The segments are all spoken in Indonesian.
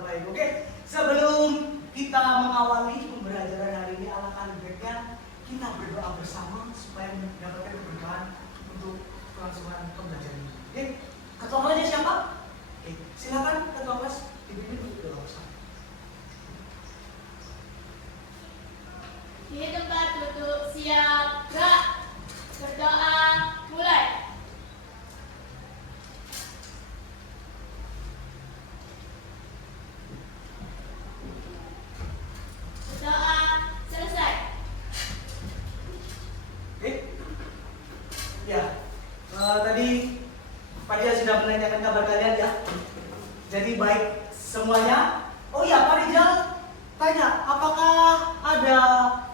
Baik, oke. Sebelum kita mengawali pembelajaran hari ini, alangkah baiknya kita berdoa bersama supaya mendapatkan keberkahan untuk kelangsungan pembelajaran ini. Oke, ketua kelasnya siapa? Oke, silakan ketua kelas dipimpin untuk berdoa bersama. Di tempat duduk siap, gerak. Berdoa, mulai. Berdoa, selesai. Oke. Ya, tadi Pak Rijal sudah menanyakan kabar kalian ya. Jadi baik semuanya. Oh iya, Pak Rijal tanya, apakah ada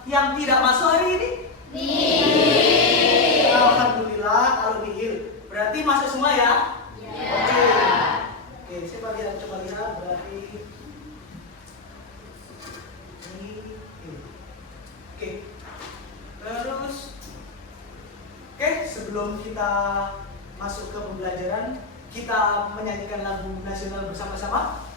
yang tidak masuk hari ini? Nihil. Alhamdulillah, kalau nihil. Berarti masuk semua ya? Ya. Oke, coba lihat berarti nihil. Oke. Terus oke, sebelum kita masuk ke pembelajaran, kita menyanyikan lagu nasional bersama-sama.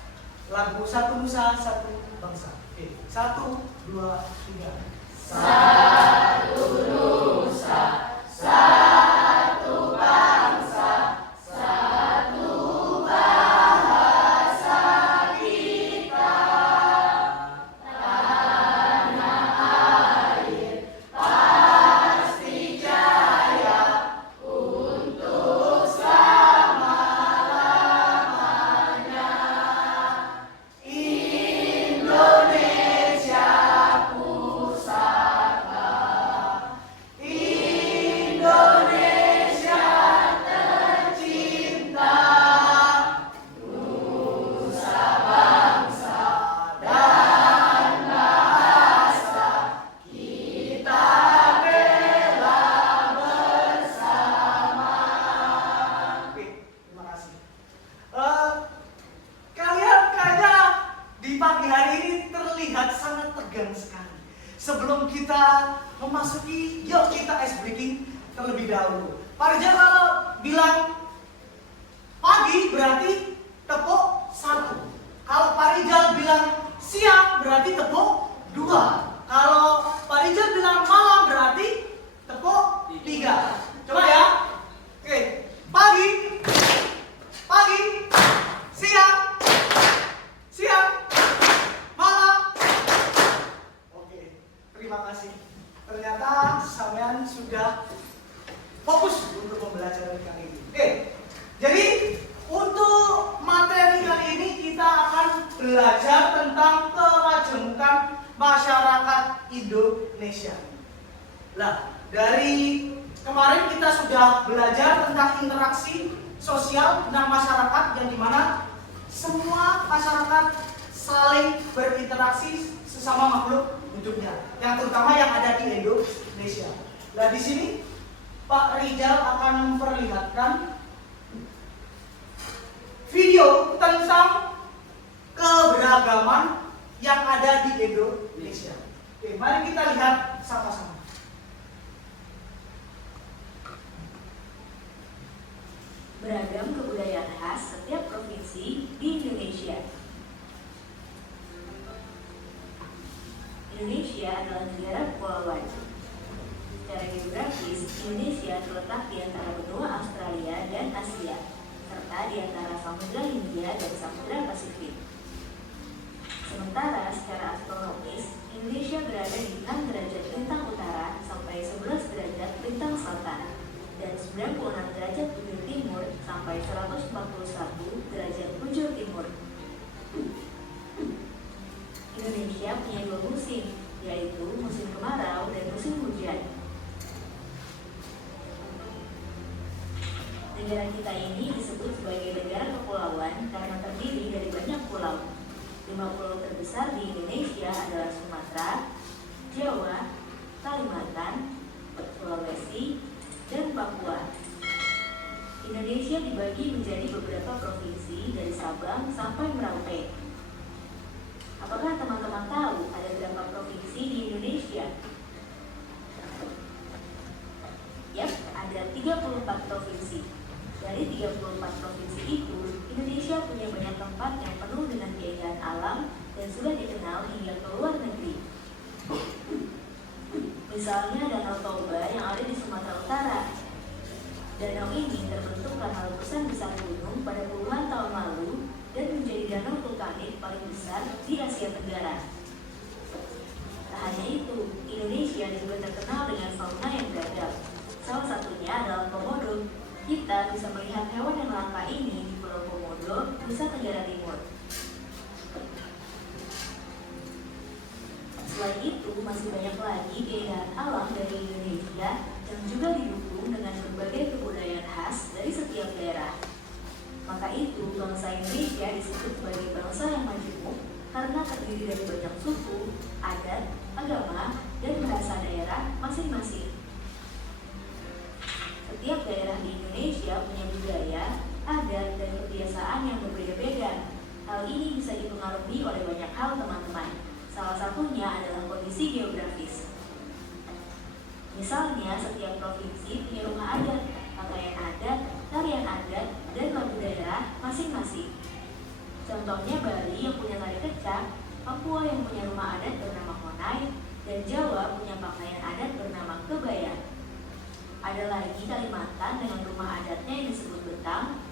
Lagu Satu Nusa, Satu Bangsa. Oke, 1, 2, 3. Satu nusa, satu bangsa, satu bahasa kita. Tanah air pasti jaya untuk selama-lamanya. Indonesia pusaka, Indonesia tercinta, nusa bangsa dan bahasa kita bela bersama. Oke, terima kasih. Kalian kayaknya di pagi hari ini terlihat sangat tegang sekali. Sebelum kita memasuki, yuk kita ice breaking terlebih dahulu. Pak Rijal kalau bilang pagi berarti tepuk 1. Kalau Pak Rijal bilang siang berarti tepuk 2. Kalau Pak Rijal bilang malam berarti tepuk 3. Coba ya. Oke, pagi, siang, malam. Oke, terima kasih. Ternyata sampean sudah fokus untuk pembelajaran kali ini. Oke, jadi untuk materi kali ini kita akan belajar tentang kemajemukan masyarakat Indonesia. Lah, dari kemarin kita sudah belajar tentang interaksi sosial tentang masyarakat yang dimana semua masyarakat saling berinteraksi sesama makhluk hidupnya, yang terutama yang ada di Indonesia. Nah, di sini Pak Rijal akan memperlihatkan video tentang keberagaman yang ada di Indonesia. Oke, mari kita lihat sama-sama. Beragam kebudayaan khas setiap provinsi di Indonesia. Indonesia adalah negara kepulauan. Secara geografis, Indonesia terletak di antara benua Australia dan Asia, serta di antara Samudra Hindia dan Samudra Pasifik. Sementara secara astronomis, Indonesia berada di 6 derajat lintang utara sampai 11 derajat lintang selatan, dan 96 derajat bujur timur sampai 141 derajat bujur timur. Indonesia punya 2 musim, yaitu musim kemarau dan musim hujan. Negara kita ini disebut sebagai negara kepulauan karena terdiri dari banyak pulau. 5 pulau terbesar di Indonesia adalah Sumatera, Jawa, Kalimantan, Sulawesi, dan Papua. Indonesia dibagi menjadi beberapa provinsi dari Sabang sampai Merauke. Apakah teman-teman tahu ada berapa provinsi di Indonesia? Yap, ada 34 provinsi. Dari 34 provinsi itu, Indonesia punya banyak tempat yang penuh dengan keindahan Misalnya Danau Toba yang ada di Sumatera Utara. Danau ini terbentuk karena letusan besar gunung pada puluhan tahun lalu dan menjadi danau vulkanik paling besar di Asia Tenggara. Tak hanya itu, Indonesia juga terkenal dengan fauna yang beragam. Salah satunya adalah komodo. Kita bisa melihat hewan yang langka ini di Pulau Komodo, Nusa Tenggara Timur. Selain itu, masih banyak lagi keindahan alam dari Indonesia yang juga didukung dengan berbagai kebudayaan khas dari setiap daerah. Maka itu, bangsa Indonesia disebut sebagai bangsa yang majemuk karena terdiri dari banyak suku, adat, agama, dan bahasa daerah masing-masing. Setiap daerah di Indonesia punya budaya, adat, dan kebiasaan yang berbeda-beda. Hal ini bisa dipengaruhi oleh banyak hal, teman-teman. Salah satunya adalah kondisi geografis. Misalnya, setiap provinsi punya rumah adat, pakaian adat, tarian adat, dan lagu daerah masing-masing. Contohnya Bali yang punya tari kecak, Papua yang punya rumah adat bernama Konai, dan Jawa punya pakaian adat bernama kebaya. Ada lagi Kalimantan dengan rumah adatnya yang disebut betang,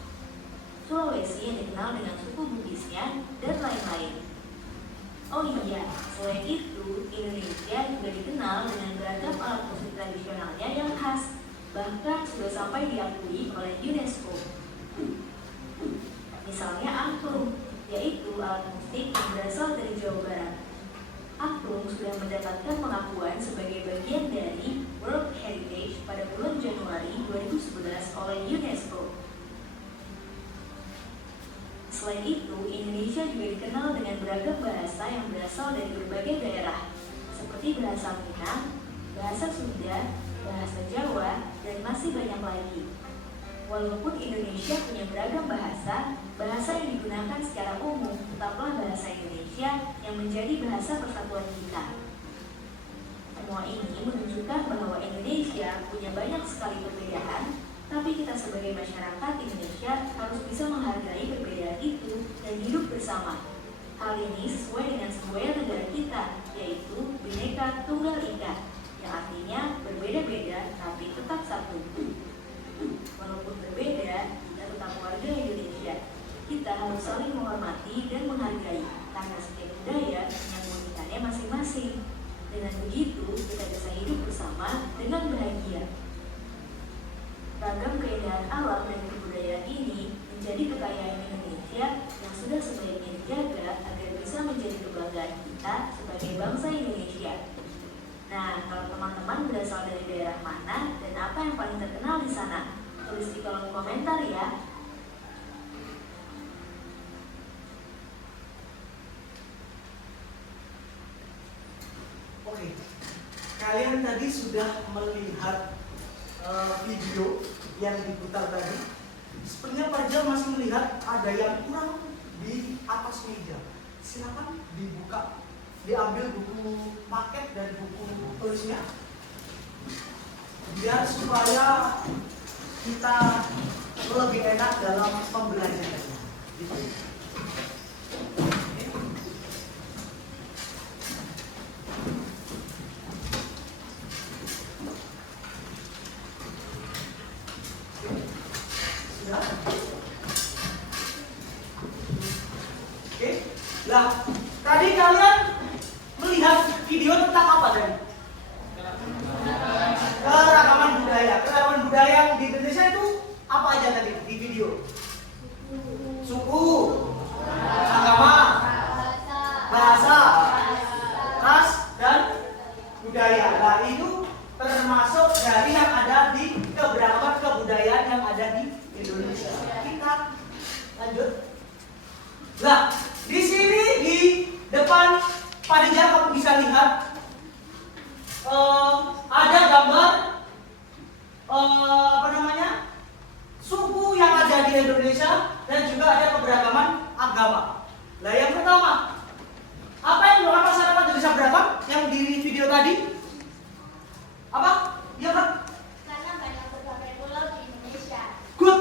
Sulawesi yang dikenal dengan suku Bugisnya, dan lain-lain. Oh iya, selain itu, Indonesia juga dikenal dengan beragam alat musik tradisionalnya yang khas, bahkan sudah sampai diakui oleh UNESCO. Misalnya angklung, yaitu alat musik yang berasal dari Jawa Barat. Angklung sudah mendapatkan pengakuan sebagai bagian dari World Heritage pada bulan Januari 2011 oleh UNESCO. Selain itu, Indonesia juga dikenal dengan beragam bahasa yang berasal dari berbagai daerah, seperti bahasa Minang, bahasa Sunda, bahasa Jawa, dan masih banyak lagi. Walaupun Indonesia punya beragam bahasa, bahasa yang digunakan secara umum tetaplah bahasa Indonesia yang menjadi bahasa persatuan kita. Semua ini menunjukkan bahwa Indonesia punya banyak sekali perbedaan, tapi kita sebagai masyarakat Indonesia harus bisa menghargai perbedaan itu dan hidup bersama. Hal ini sesuai dengan semboyan negara kita, yaitu Bhinneka Tunggal Ika, yang artinya berbeda-beda tapi tetap satu. Walaupun berbeda, kita tetap warga Indonesia. Kita harus saling menghormati dan menghargai, karena setiap budaya punya keunikannya masing-masing. Dengan begitu, kita bisa hidup bersama dengan bahagia. Ragam keindahan alam dan kebudayaan ini menjadi kekayaan Indonesia yang sudah sebaiknya dijaga agar bisa menjadi kebanggaan kita sebagai bangsa Indonesia. Nah, kalau teman-teman berasal dari daerah mana dan apa yang paling terkenal di sana? Tulis di kolom komentar ya. Oke, kalian tadi sudah melihat video yang diputar tadi. Sepertinya Pak Jal masih melihat ada yang kurang di atas meja. Silakan dibuka, diambil buku paket dan buku tulisnya, biar supaya kita lebih enak dalam pembelajaran. Gitu. Oke, nah tadi kalian melihat video tentang apa tadi? Keragaman budaya. Keragaman budaya yang di Indonesia itu apa aja tadi di video? Suku, agama, bahasa, ras, dan budaya. Nah itu termasuk dari yang ada di keberagaman kebudayaan yang ada di Indonesia. Kita lanjut. Nah, di sini di depan Pak Rijal kamu bisa lihat ada gambar suku yang ada di Indonesia dan juga ada keberagaman agama. Nah, yang pertama, apa yang menyebabkan masyarakat Indonesia beragam yang di video tadi? Apa? Iya kan? Karena banyak berbagai pulau di Indonesia. Good,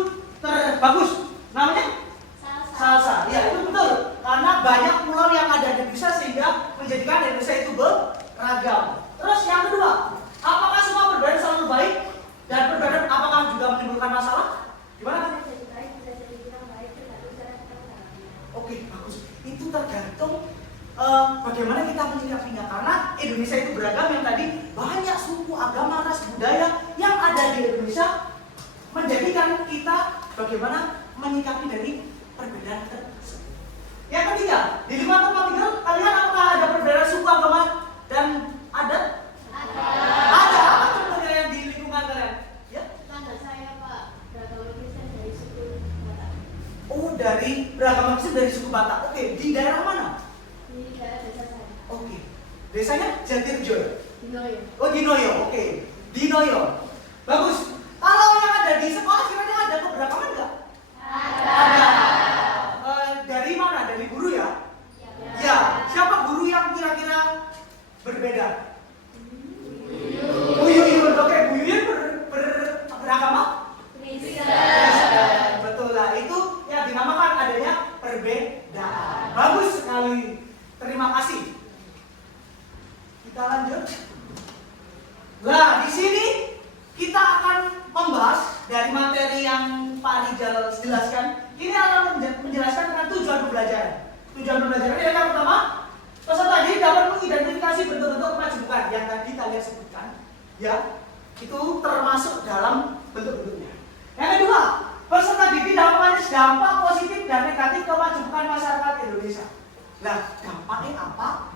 bagus. Namanya? Salsa. Ya, itu betul. Karena banyak pulau yang ada di Indonesia sehingga menjadikan Indonesia itu beragam. Terus yang kedua, perbedaan selalu baik? Dan perbedaan apakah juga menimbulkan masalah? Gimana? Oke, bagus. Itu tergantung bagaimana kita menyikapinya. Karena Indonesia itu beragam, yang tadi banyak suku, agama, ras, budaya yang ada di Indonesia, menjadikan kita bagaimana menyikapi dari perbedaan tersebut. Yang ketiga, di 5 tempat tinggal kalian apakah ada perbedaan suku, agama, dan adat? Ada. Apa contohnya yang di lingkungan kalian? Ya? Tanda saya Pak, beragama Kristen dari suku Batak. Oh, dari beragama Kristen dari suku Batak. Oke, di daerah mana? Di daerah desa saya. Oke. Desanya Jatirjo. Di Noyo. Oh, di Noyo. Oke. Di Noyo. Bagus. Kalau yang ada di sekolah kira-kira ada keberagaman nggak? Ada. Dari mana? Dari guru ya? Ya. Siapa guru yang kira-kira berbeda? Bu Yuyun. Oke, Bu Yuyun beragama? Kristen. Betul lah. Itu yang dinamakan adanya perbedaan. Bagus sekali. Terima kasih. Kita lanjut. Nah, di sini kita akan membahas dari materi yang Pak Rijal jelaskan. Ini akan menjelaskan tentang tujuan pembelajaran. Tujuan pembelajaran yang pertama, peserta didik dapat mengidentifikasi bentuk-bentuk kemajemukan yang tadi kalian sebutkan. Ya, itu termasuk dalam bentuk-bentuknya. Yang kedua, peserta didik dapat menganalisis dampak positif dan negatif kemajemukan masyarakat Indonesia. Nah, dampaknya apa?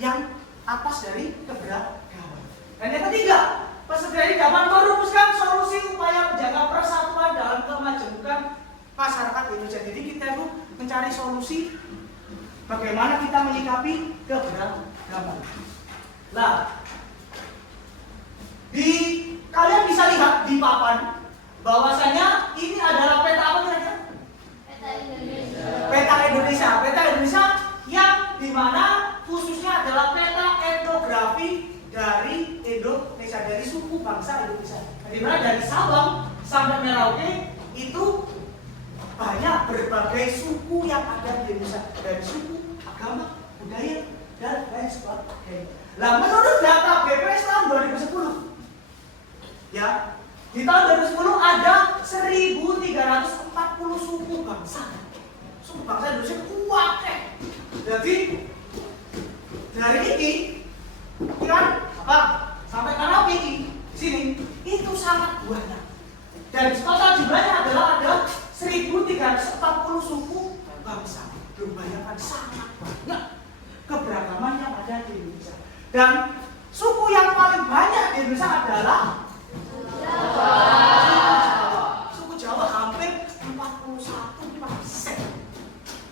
Yang atas dari keberagaman. Dan yang ketiga, peserta didik dapat merumuskan solusi upaya menjaga persatuan dalam kemajemukan masyarakat Indonesia. Jadi kita itu mencari solusi bagaimana kita menyikapi keberagaman. Nah, kalian bisa lihat di papan bahwasanya ini adalah peta apa kira-kira? Peta Indonesia. Peta Indonesia. Peta Indonesia yang dimana khususnya adalah peta etnografi dari Indonesia, dari suku bangsa Indonesia. Dimana dari Sabang sampai Merauke itu banyak berbagai suku yang ada di Indonesia, dari suku, agama, budaya, dan lain sebagainya. Nah, menurut data BPS tahun 2010, ya, di tahun 2010 ada 1.340 suku bangsa. Suku bangsa Indonesia kuat. Jadi dari ini, kan apa? Sampai Merauke ini, sini itu sangat banyak. Dan total jumlahnya adalah ada 1.340 suku bangsa. Bayangkan sangat banyak keberagaman yang ada di Indonesia. Dan suku yang paling banyak di Indonesia adalah suku Jawa, hampir 41%.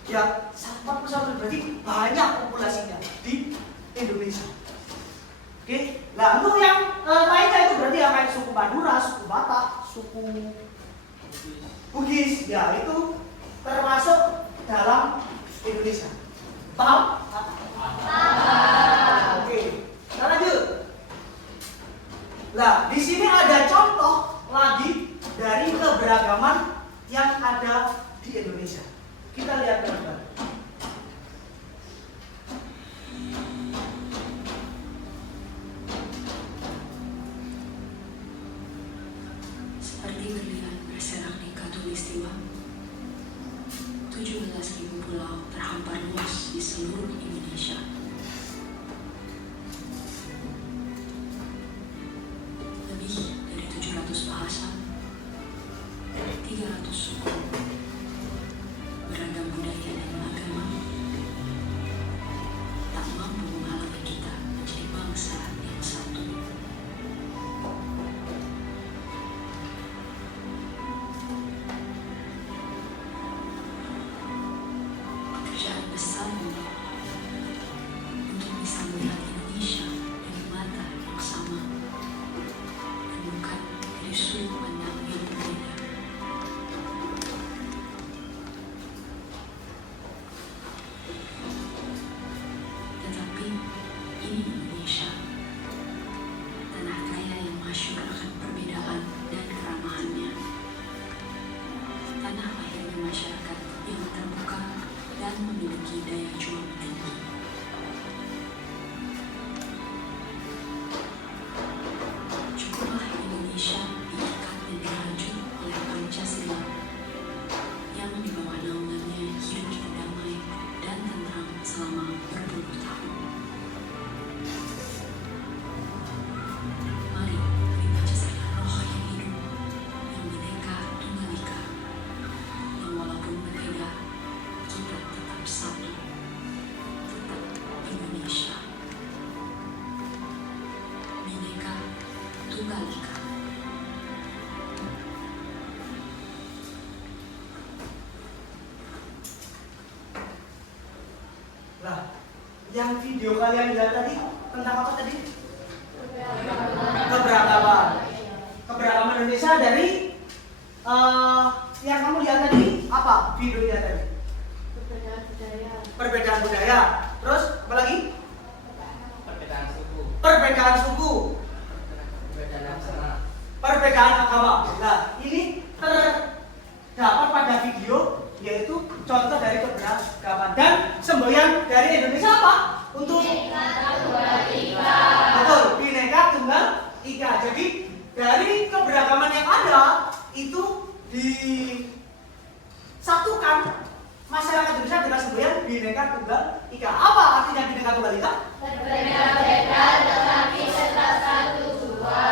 Ya, 41 berarti banyak populasinya di Indonesia. Oke, nah untuk yang lainnya itu berarti yang kayak suku Madura, suku Batak, suku Bugis, ya itu termasuk dalam Indonesia. Paham? Oke, kita lanjut. Nah, di sini ada contoh lagi dari keberagaman yang ada di Indonesia. Kita lihat gambar. Seperti berlian berserak di Katulistiwa, 17.000 pulau terhampar luas di seluruh Indonesia. Lebih dari 700 bahasa, 300 suku, beragam budaya dan agama, tak mampu menghalangi kita menjadi bangsa yang satu. Pekerjaan besarmu untuk bisa melihat Indonesia dari mata yang sama dan bukan dari sudut pandang yang berbeda. Tetapi ini Indonesia, tanah kaya yang masyhur akan perbedaan dan keramahannya. Tanah lahirnya masyarakat yang terbuka dan memiliki daya juang tinggi. Juga selama berpuluh tahun. Mari terima jasanya roh yang hidup, yang bineka tunggal ika, yang walaupun berbeda, kita tetap satu, tetap Indonesia. Bineka tunggal ika. Nah, yang video kalian lihat tadi tentang apa tadi? Keberagaman. Keberagaman Indonesia dari yang kamu lihat tadi apa videonya tadi? Perbedaan budaya. Perbedaan budaya. Terus apa lagi? Perbedaan suku, Perbedaan suku, perbedaan agama. perbedaan agama. Nah, ini terdapat pada video, yaitu contoh dari keberagaman. Dan semboyan dari Indonesia apa? Untuk betul, Bineka Tunggal Ika. Jadi dari keberagaman yang ada itu disatukan masyarakat Indonesia dengan semboyan Bineka Tunggal Ika. Apa artinya Bineka Tunggal Ika? Berbeda-beda tetapi tetap satu jua.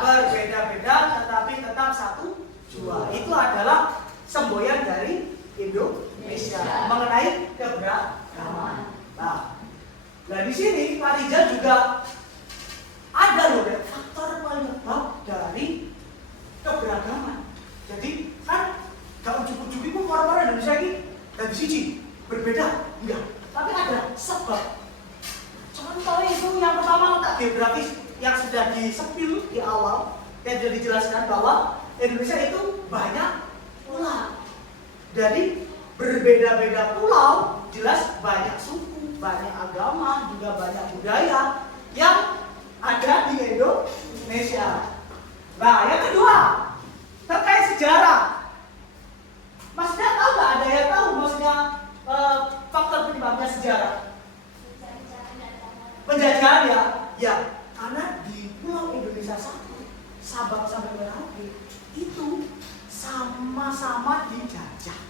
Berbeda-beda tetapi tetap satu jua. Itu adalah semboyan dari Indonesia mengenai keberagaman. Nah, di sini Pak Rijal juga ada loh ya, faktor penyebab dari keberagaman. Jadi kan gak ujuk-ujuk itu orang-orang Indonesia ini dari siji berbeda, enggak. Tapi ada sebab. Contohnya itu yang pertama letak geografis yang sudah disepil di awal yang sudah dijelaskan bahwa Indonesia itu banyak pulau. Jadi berbeda-beda pulau, jelas banyak suku, banyak agama, juga banyak budaya yang ada di Indonesia. Nah, yang kedua terkait sejarah. Maksudnya tahu nggak? Ada yang tahu maksudnya faktor penyebabnya sejarah? Penjajahan ya, ya karena di Pulau Indonesia satu, Sabang sampai Merauke itu sama-sama dijajah.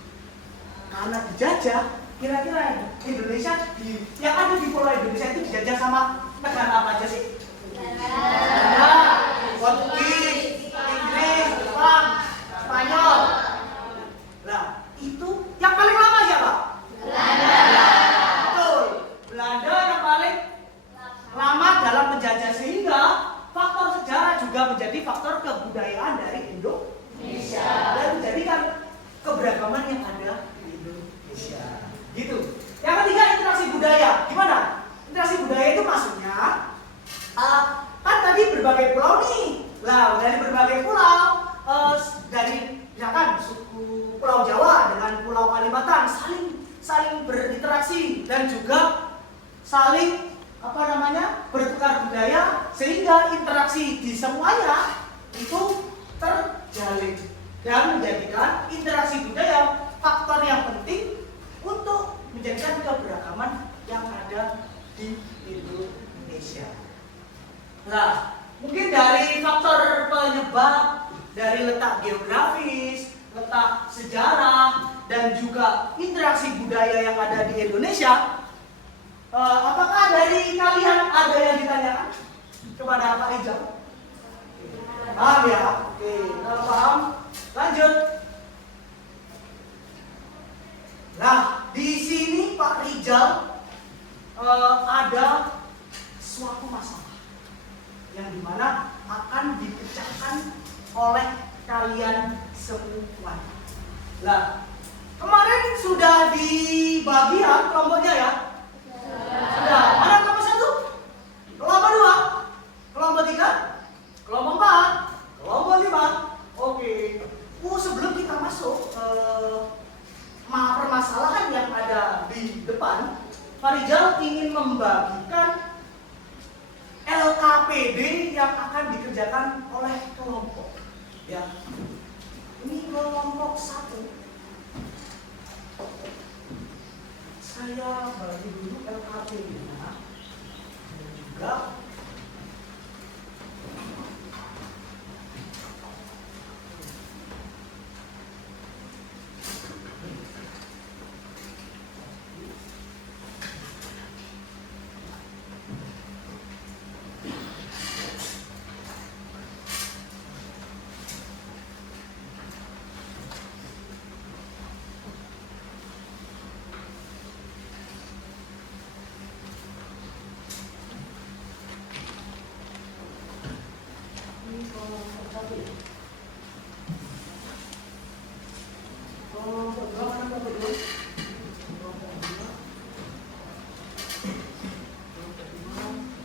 Karena dijajah, kira-kira Indonesia yang ada di Pulau Indonesia itu dijajah sama negara apa aja sih? Belanda, Portugis, Inggris, Jepang, Spanyol. Nah, itu yang paling lama siapa? Belanda. Betul. Belanda yang paling lama dalam menjajah, sehingga faktor sejarah juga menjadi faktor kebudayaan dari Indonesia dan menjadikan keberagaman yang ada di Indonesia. Gitu. Yang ketiga, interaksi budaya. Gimana? Interaksi budaya itu maksudnya kan tadi berbagai pulau nih. Lah, dari berbagai pulau dari misalkan suku Pulau Jawa dengan Pulau Kalimantan saling berinteraksi dan juga saling bertukar budaya, sehingga interaksi di semuanya itu terjalin dan menjadikan interaksi budaya faktor yang penting untuk menjadikan keberagaman yang ada di Indonesia. Nah, mungkin dari faktor penyebab dari letak geografis, letak sejarah, dan juga interaksi budaya yang ada di Indonesia, apakah dari kalian ada yang ditanyakan kepada Pak Rijal? Paham ya? Oke, kalau paham, lanjut. Nah, di sini Pak Rijal ada suatu masalah yang dimana akan dipecahkan oleh kalian semua. Nah, kemarin sudah dibagi ya kelompoknya ya. Sudah. Mana kelompok 1? Kelompok 2? Kelompok 3? Kelompok 4? Kelompok 5? Oke. Sebelum kita masuk permasalahan yang ada di depan, Pak Rijal ingin membagikan LKPD yang akan dikerjakan oleh kelompok. Ya. Ini kelompok 1. Saya bagi dulu LKPD-nya dan juga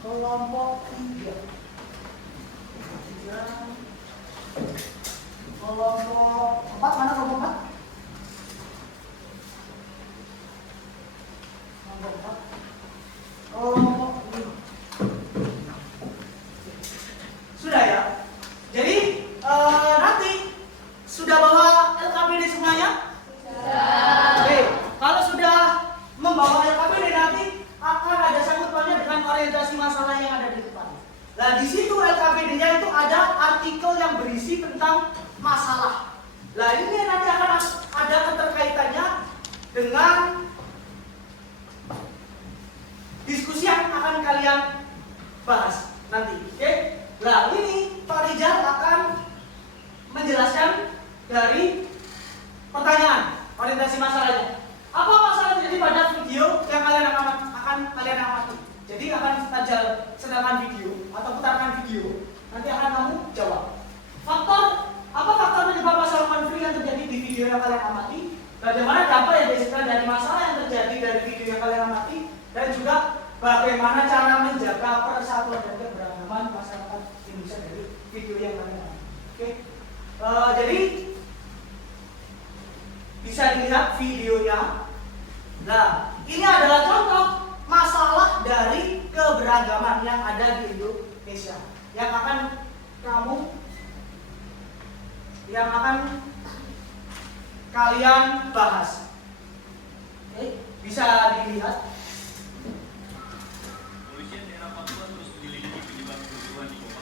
Kelompok 3. Kelompok 4, mana kelompok 4? Kelompok 4. Kelompok 5. Sudah ya? Jadi nanti sudah bawa LKPD semuanya? Sudah. Oke, kalau sudah membawa LKPD nanti akan ada sangkut pautnya dengan orientasi masalah yang ada di depan. Nah, di situ LKPD-nya itu ada artikel yang berisi tentang masalah. Nah, ini nanti akan ada keterkaitannya dengan diskusi yang akan kalian bahas nanti. Oke? Nah, ini Pak Rijal akan menjelaskan dari pertanyaan orientasi masalahnya. Apa masalah yang terjadi pada video yang akan kalian amati? Jadi akan Rijal sedangkan video atau putarkan video, nanti akan kamu jawab. Apa faktor penyebab masalah konflik yang terjadi di video yang kalian amati? Bagaimana dampak yang dihasilkan dari masalah yang terjadi dari video yang kalian amati? Dan juga bagaimana cara menjaga persatuan dan keberagaman masyarakat Indonesia dari video yang kalian amati? Oke? Jadi bisa dilihat videonya. Nah, ini adalah contoh masalah dari keberagaman yang ada di Indonesia yang akan kalian bahas. Oke, bisa dilihat. Polisian daerah Papua terus menyelidiki penyebab kerusuhan di Papua.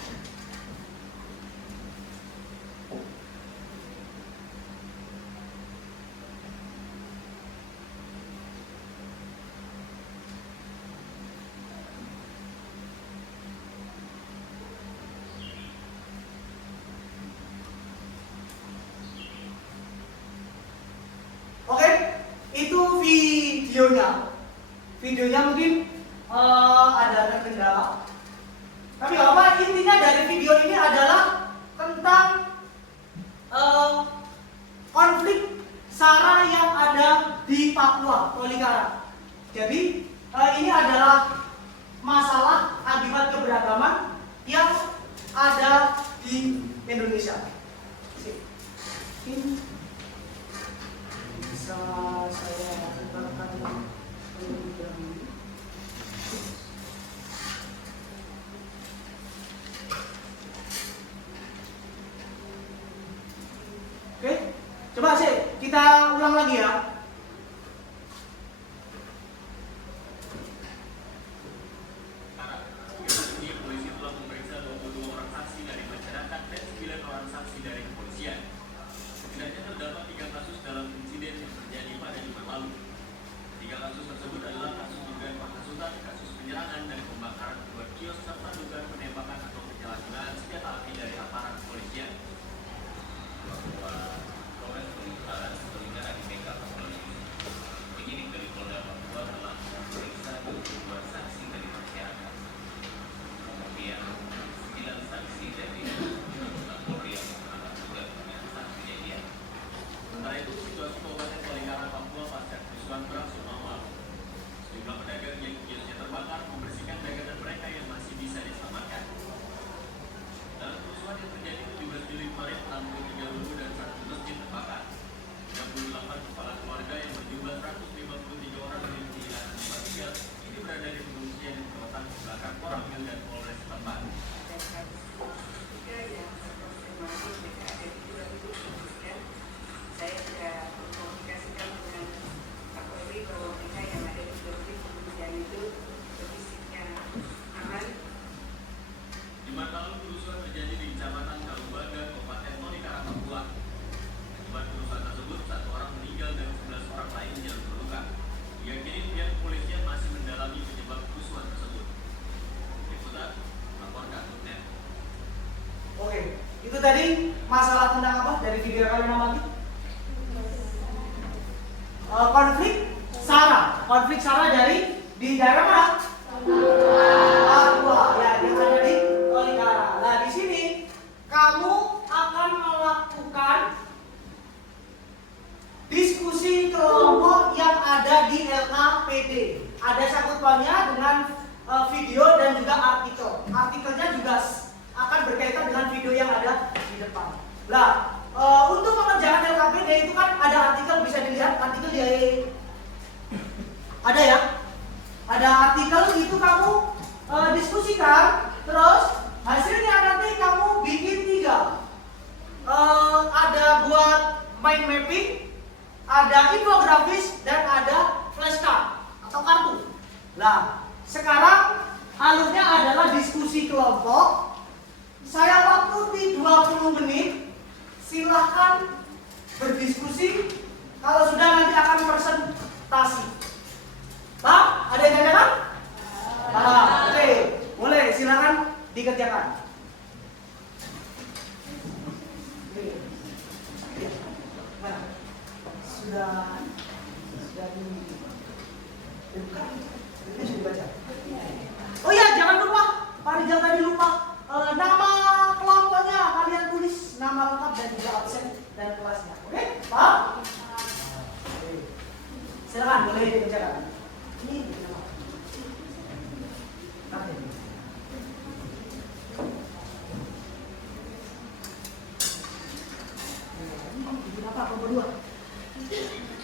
Oke, itu videonya. Videonya mungkin ada terkendala. Tapi apa intinya dari video ini adalah tentang konflik SARA yang ada di Papua, Tolikara. Jadi ini adalah masalah akibat keberagaman yang ada di Indonesia. Ini bisa saya putarkan terlebih dahulu. Oke, coba sih kita ulang lagi ya. Ini polisi telah memeriksa 22 orang saksi dari masyarakat dan 9 orang saksi dari kepolisian. Setidaknya terdapat 3 kasus dalam insiden yang terjadi pada Jumat lalu. 3 kasus tersebut adalah kasus dugaan penghasutan, kasus penyerangan dan pembakaran 2 kios serta dugaan penembakan atau penyalahgunaan senjata api dari aparat kepolisian. Polres Tolikara IPK penyidik dari Polda Papua telah memeriksa 22 saksi dari masyarakat. Kemudian 9 saksi dari Polri yang mengalami tugas dengan saat kejadian. Sementara itu, situasi Kabupaten Tolikara Papua pasca kerusuhan berlangsung normal. Sejumlah pedagang yang kiosnya terbakar membersihkan dagangan mereka yang masih bisa diselamatkan. Dalam kerusuhan yang terjadi 17 Juli kemarin, 63 rumah dan 1 masjid terbakar. 38 kepala keluarga yang berjumlah 153 orang yang kehilangan tempat tinggal ini berada di pengungsian di kawasan belakang Koramil dan Polres setempat. Saya sudah berkomunikasikan dengan Pak Polri bahwa mereka yang ada di lokasi pengungsian itu kondisinya aman. Jumat lalu kerusuhan terjadi di Kecamatan Kalumbaga, Kabupaten Tolikara, Papua. Akibat kerusuhan tersebut, 1 orang meninggal dan 11 orang lainnya terluka. Hingga kini pihak kepolisian masih mendalami penyebab kerusuhan tersebut. Liputan laporkan Net. Oke, itu tadi masalah tentang apa dari video yang kalian amati? Konflik SARA dari di daerah mana? Papua, ya, yang ada di Tolikara. Nah, di sini kamu akan melakukan diskusi kelompok yang ada di LKPD ada cakupannya dengan video dan juga artikel. Artikelnya juga akan berkaitan dengan video yang ada di depan. Nah, untuk mengerjakan LKPD itu kan ada artikel, bisa dilihat artikel di ada ya. Ada artikel itu kamu diskusikan, terus hasilnya nanti kamu bikin 3. Ada buat mind mapping, ada infografis, dan ada flashcard atau kartu. Nah, sekarang alurnya adalah diskusi kelompok. Saya waktu di 20 menit. Silahkan berdiskusi. Kalau sudah nanti akan presentasi. Pak, ada yang tanyakan? Oke, boleh silakan dikerjakan. Nah, sudah dibuka? Ini sudah dibaca. Oh iya, jangan lupa, Pak Rizal tadi lupa nama kelompoknya kalian tulis nama lengkap dan juga absen dan kelasnya. Oke, Pak? Silakan, boleh dikerjakan. Ini nama. Oke. Bikin apa? Kelompok 2.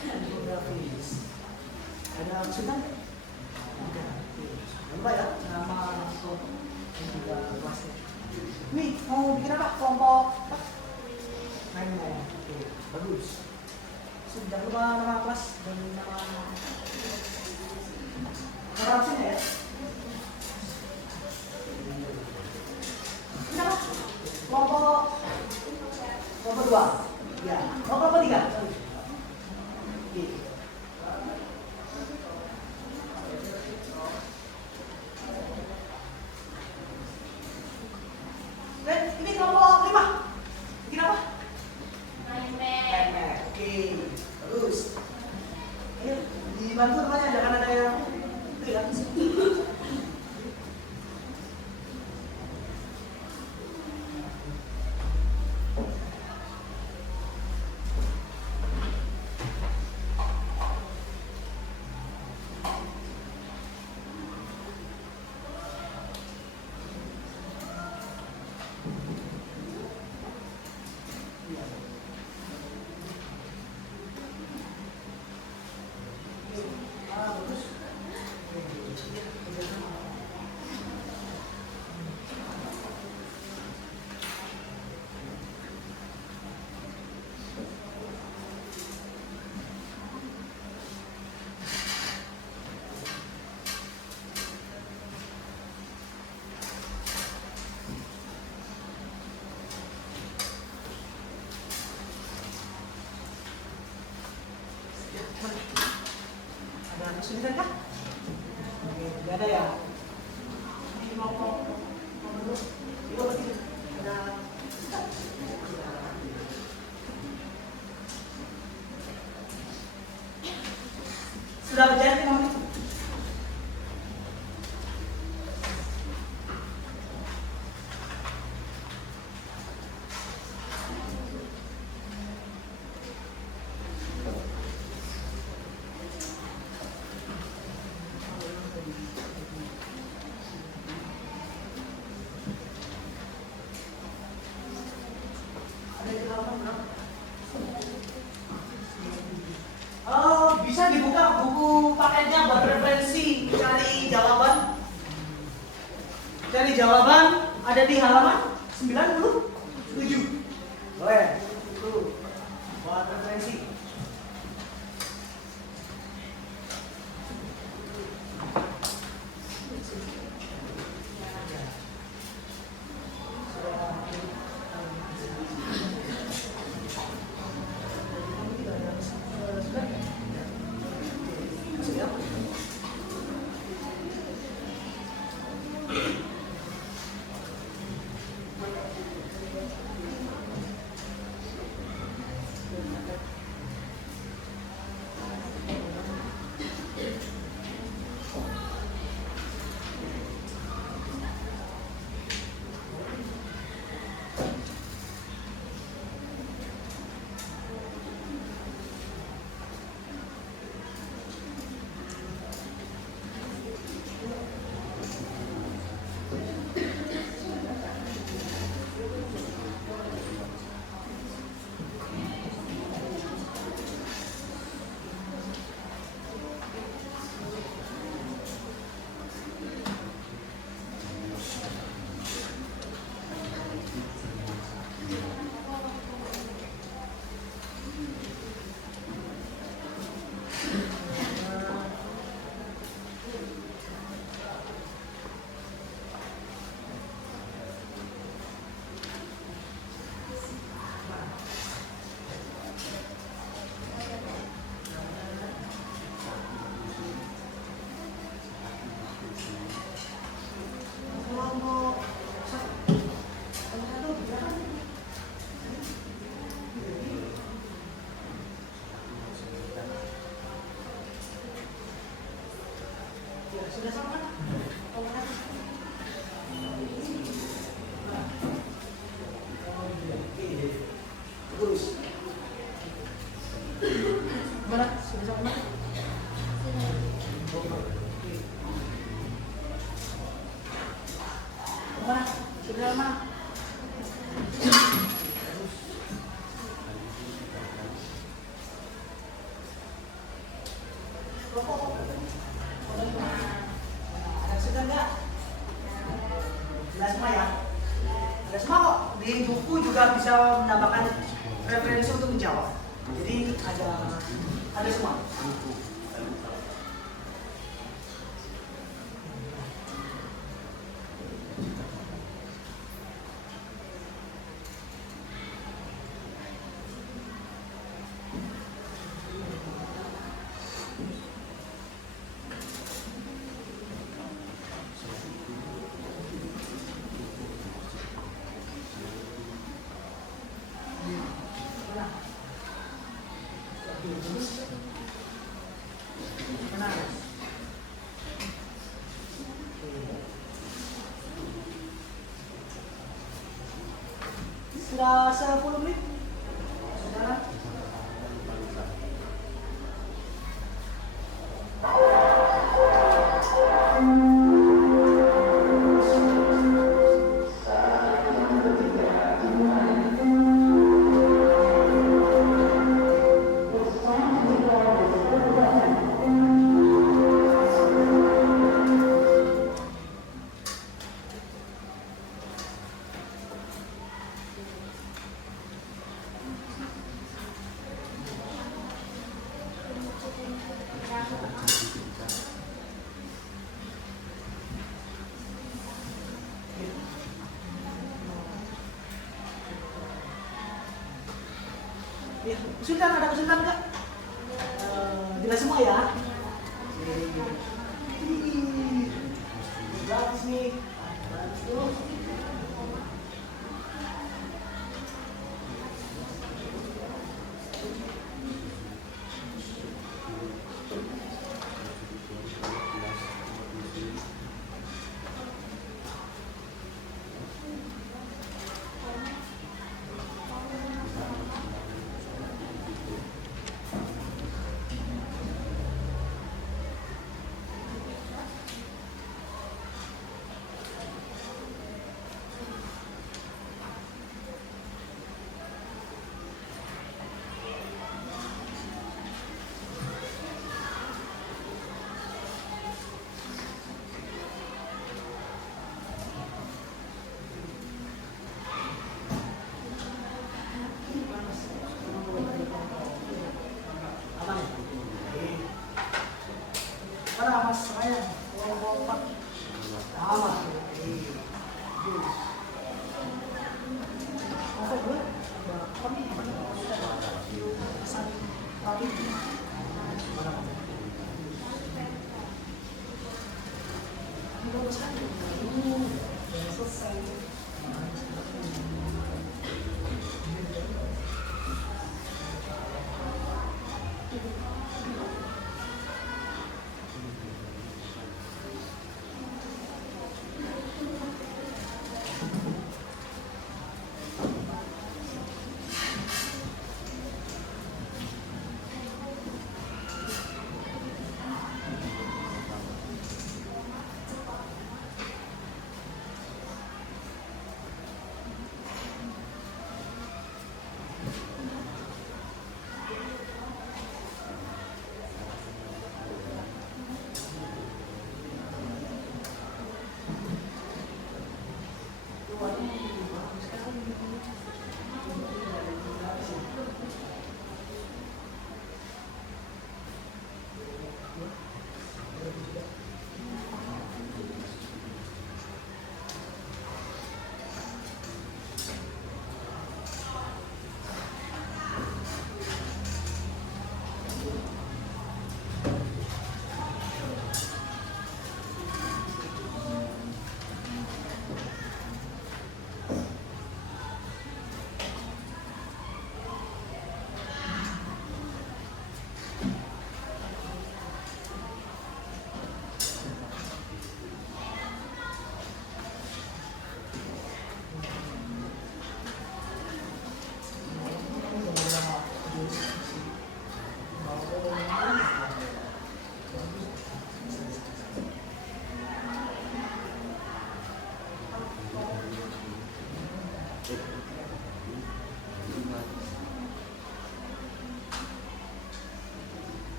Infografis. Ada kesulitan? Lupa ya, nama kelompok dan juga kelasnya. Nih, mau bikin apa? Kelompok main. Oke, bagus. Jangan lupa nama kelas dan nama absen ya. Ini apa? Kelompok 2. Ya, kelompok 3. Oke. Ini kelompok 5. Bikin apa? Main. Oke, bagus. Ayo, dibantu namanya, jangan ada yang itu ya. Ada kesulitan kah? Oke, tidak ada ya. Ini kelompok nomor 2. Itu apa sih? Ada sudah berjalan kamu? Bisa dibuka buku paketnya buat referensi cari jawaban. Cari jawaban ada di halaman 97. Boleh. Tuh. Buat referensi. Sudah sama? Terus. Mana? Sudah sama? Mana? Sudah sama? Ada sudah enggak? Jelas semua ya? Jelas semua kok. Di buku juga bisa menambahkan referensi untuk menjawab. Jadi ada semua. Sudah 10 menit. Sudah. Ya, kesulitan, ada kesulitan nggak? Jelas semua ya? Bagus nih. Bagus tuh. Mana mas saya? Lompat. Sama. Apa gue? Kami tapi selesai.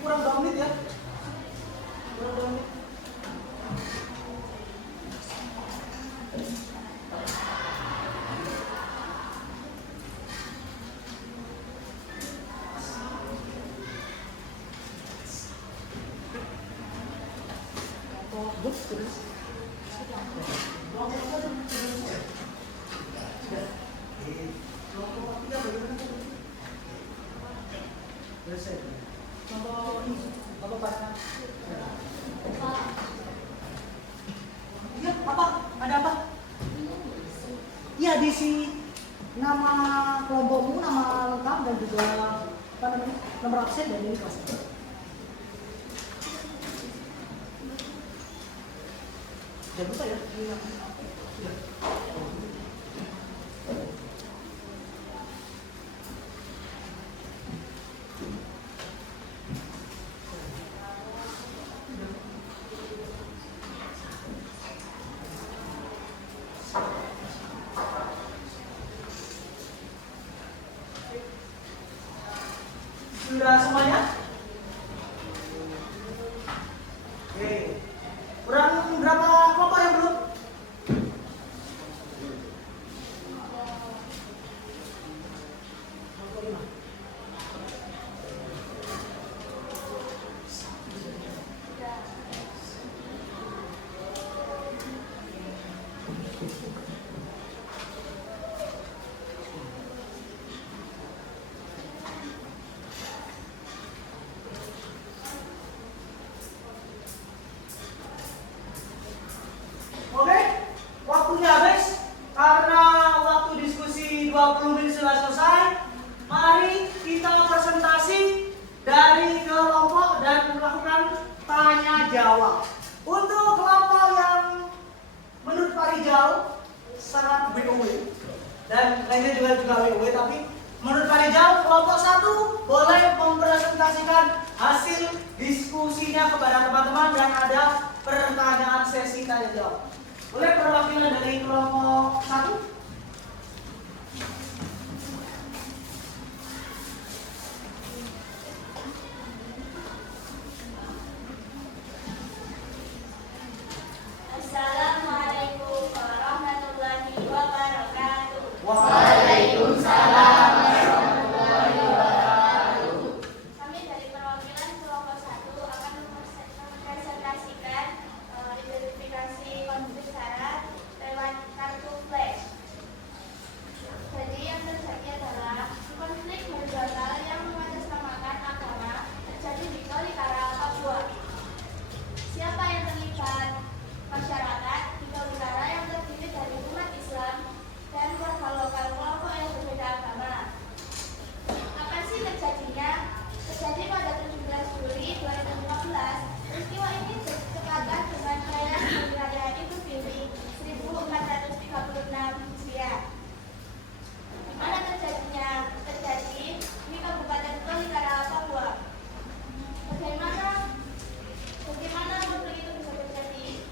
kurang 2 menit ya. Kurang 2 menit. Iya, apa? Ada apa? Iya, diisi nama kelompokmu, nama lengkap dan juga apa namanya, nomor absen dan ini kelas. Jangan lupa ya. Iya. Sudah semuanya? Oke. Kurang berapa kelompok yang belum? Oke, waktunya habis karena waktu diskusi 20 menit sudah selesai. Mari kita presentasi dari kelompok dan melakukan tanya jawab. Untuk kelompok yang menurut Pak Rijal sangat WOW dan lainnya juga WOW, tapi menurut Pak Rijal kelompok 1 boleh mempresentasikan hasil diskusinya kepada teman-teman dan ada pertanyaan sesi tanya jawab. Boleh perwakilan dari kelompok 1? Assalamualaikum warahmatullahi wabarakatuh. Waalaikumsalam. Kami dari perwakilan kelompok 1 akan mempresentasikan identifikasi konflik syarat lewat kartu flash. Jadi yang terjadi adalah konflik horizontal yang mengatasnamakan agama terjadi di Tolikara, Papua. Siapa yang terlibat? Masyarakat di Tolikara yang terdiri dari umat Islam dan warga lokal kelompok yang berbeda agama. Kapan sih terjadinya? Terjadi pada 17 Juli 2015. Peristiwa ini bertepatan dengan perayaan Hari Raya Idul Fitri 1436 Hijriah. Di mana terjadinya? Terjadi di Kabupaten Tolikara, Papua. Bagaimana konflik itu bisa terjadi?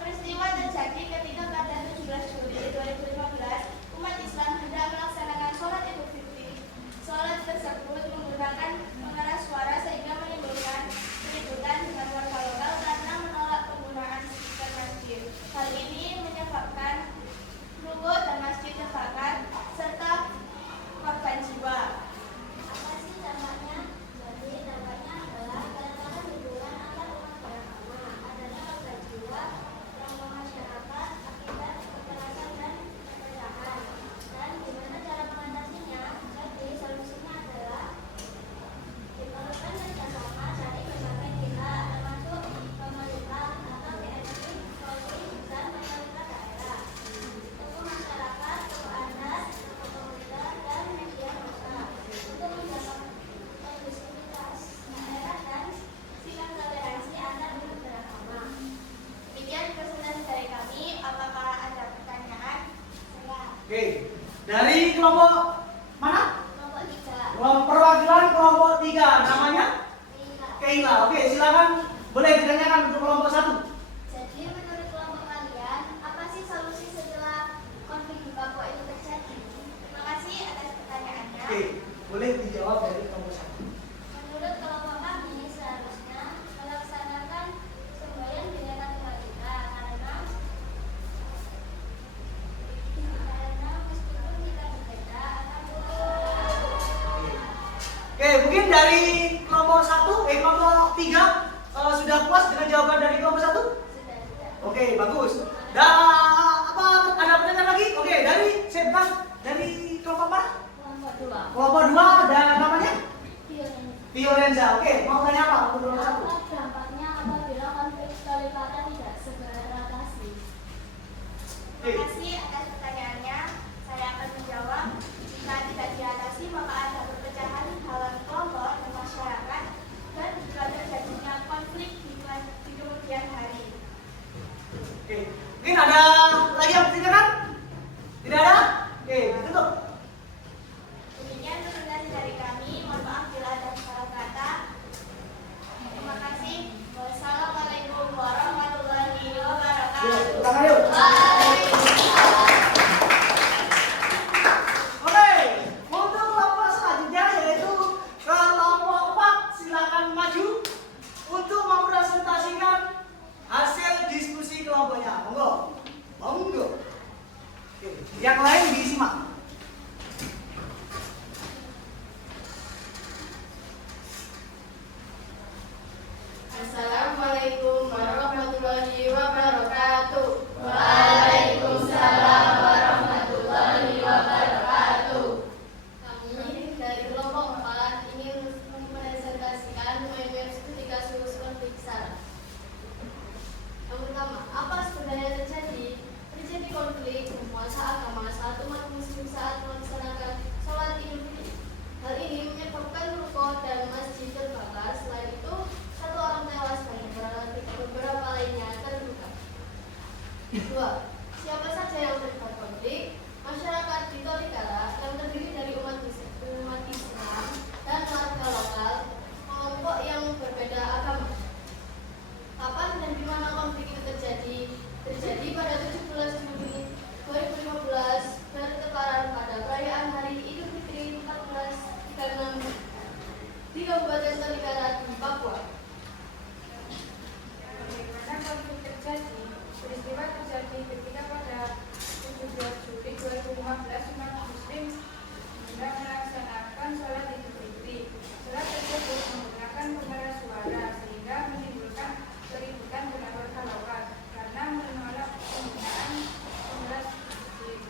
Peristiwa terjadi ketika pada 17 Juli 2015 umat Islam hendak melaksanakan sholat Idul Fitri. Sholat tersebut menggunakan pengeras suara sehingga menimbulkan keributan dengan warga lokal karena menolak penggunaan speaker masjid. Hal ini menyebabkan ruko dan masjid terbakar serta korban jiwa. Apa sih dampaknya? Jadi dampaknya adalah karena hubungan antar umat beragama, adanya korban jiwa, trauma masyarakat akibat kekerasan dan perpecahan. Dan gimana cara mengatasinya? Jadi solusinya adalah diperlukan kerjasama dari berbagai pihak termasuk pemerintah atau TNI, Polri, dan pemerintah daerah. Tokoh masyarakat, tokoh adat, tokoh pemuda, dan media massa untuk menjaga kondusivitas daerah dan sikap toleransi antar umat beragama. Demikian presentasi dari kami. Apakah ada pertanyaan? Oke, dari kelompok mana? Kelompok 3. Perwakilan kelompok 3, namanya? Iya. Keila. Oke, silakan boleh ditanyakan untuk kelompok 1. Jadi menurut kelompok kalian, apa sih solusi setelah konflik di Papua itu terjadi? Terima kasih atas pertanyaannya. Oke, boleh dijawab dari kelompok 1. Menurut kelompok kami, Oke, mungkin dari kelompok 1, kelompok 3 sudah puas dengan jawaban dari kelompok 1? Sudah. Oke, bagus. Dan apa ada pertanyaan lagi? Oke, dari Sebas dari kelompok mana? Kelompok 2. Kelompok 2 dan namanya? Fiorenza. Oke, mau tanya apa untuk kelompok 1? Apa dampaknya apabila konflik kelipatan tidak segera teratasi? Terima kasih atas pertanyaannya. Saya akan menjawab. Jika tidak diatasi, maka ada perpecahan dalam kelompok dan masyarakat dan juga terjadinya konflik di kemudian hari. Oke, mungkin ada lagi yang ditanyakan? Tidak ada? Oke, tutup. Demikian presentasi dari kami. Mohon maaf bila ada salah kata. Terima kasih. Wassalamualaikum warahmatullahi wabarakatuh. Yuk, tangan yuk. Waalaikumsalam. Oke, untuk kelompok selanjutnya yaitu kelompok 4, silakan maju untuk mempresentasikan hasil diskusi kelompoknya. Monggo. Oke, yang lain disimak. Assalamualaikum warahmatullahi wabarakatuh. Waalaikumsalam warahmatullahi wabarakatuh. Kami dari kelompok 4 ingin mempresentasikan meme studi kasus konflik SARA. Yang pertama, apa sebenarnya terjadi? Terjadi konflik penguasa agama saat umat muslim saat melaksanakan sholat Idul Fitri. Hal ini menyebabkan ruko dan masjid terbakar. Selain itu, satu orang tewas dan beberapa lainnya terluka. 2. Siapa saja yang terlibat konflik? Masyarakat di Tolikara yang terdiri dari umat Islam dan warga lokal, kelompok yang berbeda agama. Kapan dan di mana konflik itu terjadi? Terjadi pada 17 Juni 2015 bertepatan pada perayaan Hari Idul Fitri 1436 di Kabupaten Tolikara di Papua. Bagaimana konflik terjadi? Peristiwa terjadi ketika pada 17 Juli 2015 umat muslim hendak melaksanakan sholat Idul Fitri. Sholat tersebut menggunakan pengeras suara sehingga menimbulkan keributan dengan warga lokal karena menolak penggunaan pengeras musik.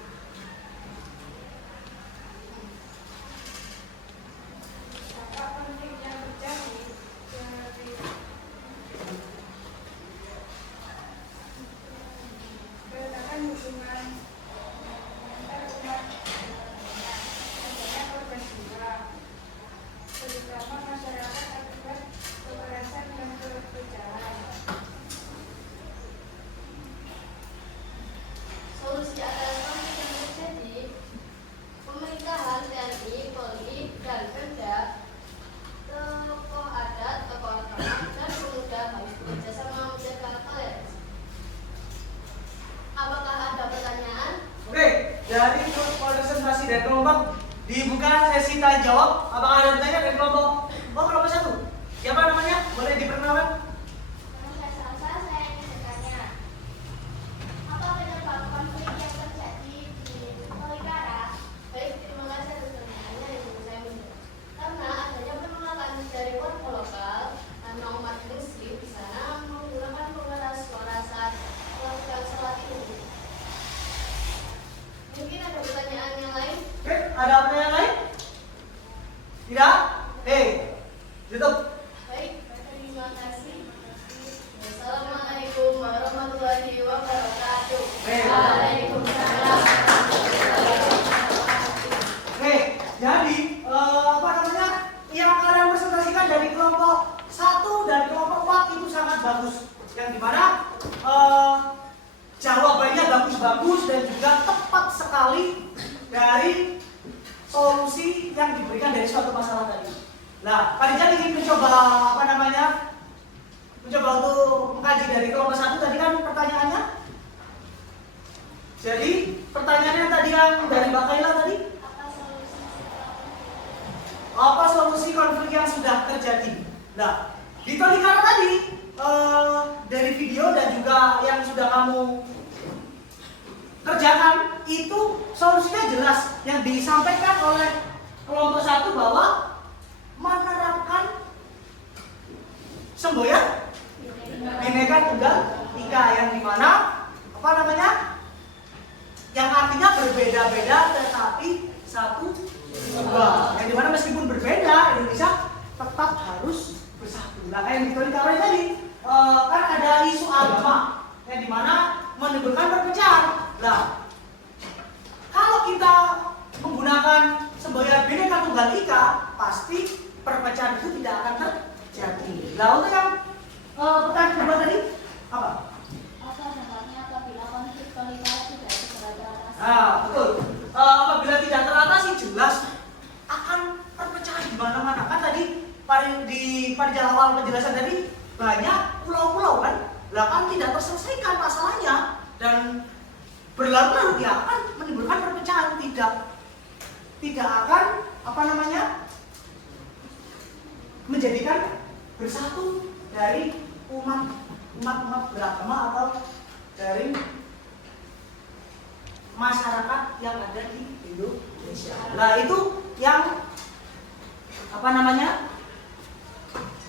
Dampak konflik yang terjadi berdasarkan hubungan antar umat adanya korban jiwa, terutama masyarakat akibat kekerasan dan perpecahan. Solusi atas konflik yang terjadi, pemerintahan, TNI, Polri, dan Pemda, tokoh adat, tokoh agama, dan pemuda harus bekerja sama menjaga toleransi. Apakah ada pertanyaan? Oke, dari presentasi dari kelompok dibuka sesi tanya jawab. Apakah ada pertanyaan dari kelompok? Kelompok 1. Siapa namanya? Boleh diperkenalkan? Saya ingin bertanya, apa penyebab konflik yang terjadi di Tolikara? Baik, terima kasih atas pertanyaannya yang saya minta. Karena adanya penolakan dari warga lokal karena umat muslim di sana menggunakan pengeras suara saat melakukan sholat Idul. Mungkin ada pertanyaan yang lain? Oke, ada pertanyaan lain? Tidak? Tutup. Baik, terima kasih. Wassalamualaikum warahmatullahi wabarakatuh. Waalaikumsalam. Oke, jadi apa namanya? Yang kalian presentasikan dari kelompok 1 dan kelompok 4 itu sangat bagus. Yang dimana jawabannya bagus-bagus dan juga tepat sekali dari solusi yang diberikan dari suatu masalah tadi. Nah, Pak Rijal ingin mencoba mencoba untuk mengkaji dari kelompok 1 tadi kan pertanyaannya. Jadi pertanyaannya tadi yang dari Mbak Kaila tadi, apa solusi konflik yang sudah terjadi? Nah, di Tolikara tadi dari video dan juga yang sudah kamu kerjakan itu solusinya jelas yang disampaikan oleh kelompok 1 bahwa Nah kayak yang dikatakan tadi, kan ada isu agama yang dimana menimbulkan perpecahan. Nah, kalau kita menggunakan semboyan Bhinneka Tunggal Ika, pasti perpecahan itu tidak akan terjadi. Nah untuk yang pertanyaan kedua tadi apa? Apa dampaknya apabila konflik toleransi tidak segera teratasi? Nah betul. Apabila tidak teratasi jelas akan perpecahan di mana-mana. Kan tadi pada awal penjelasan tadi banyak pulau-pulau kan, lah kan tidak terselesaikan masalahnya dan berlarut-larut ya akan menimbulkan perpecahan, tidak akan menjadikan bersatu dari umat beragama atau dari masyarakat yang ada di Indonesia. Nah itu yang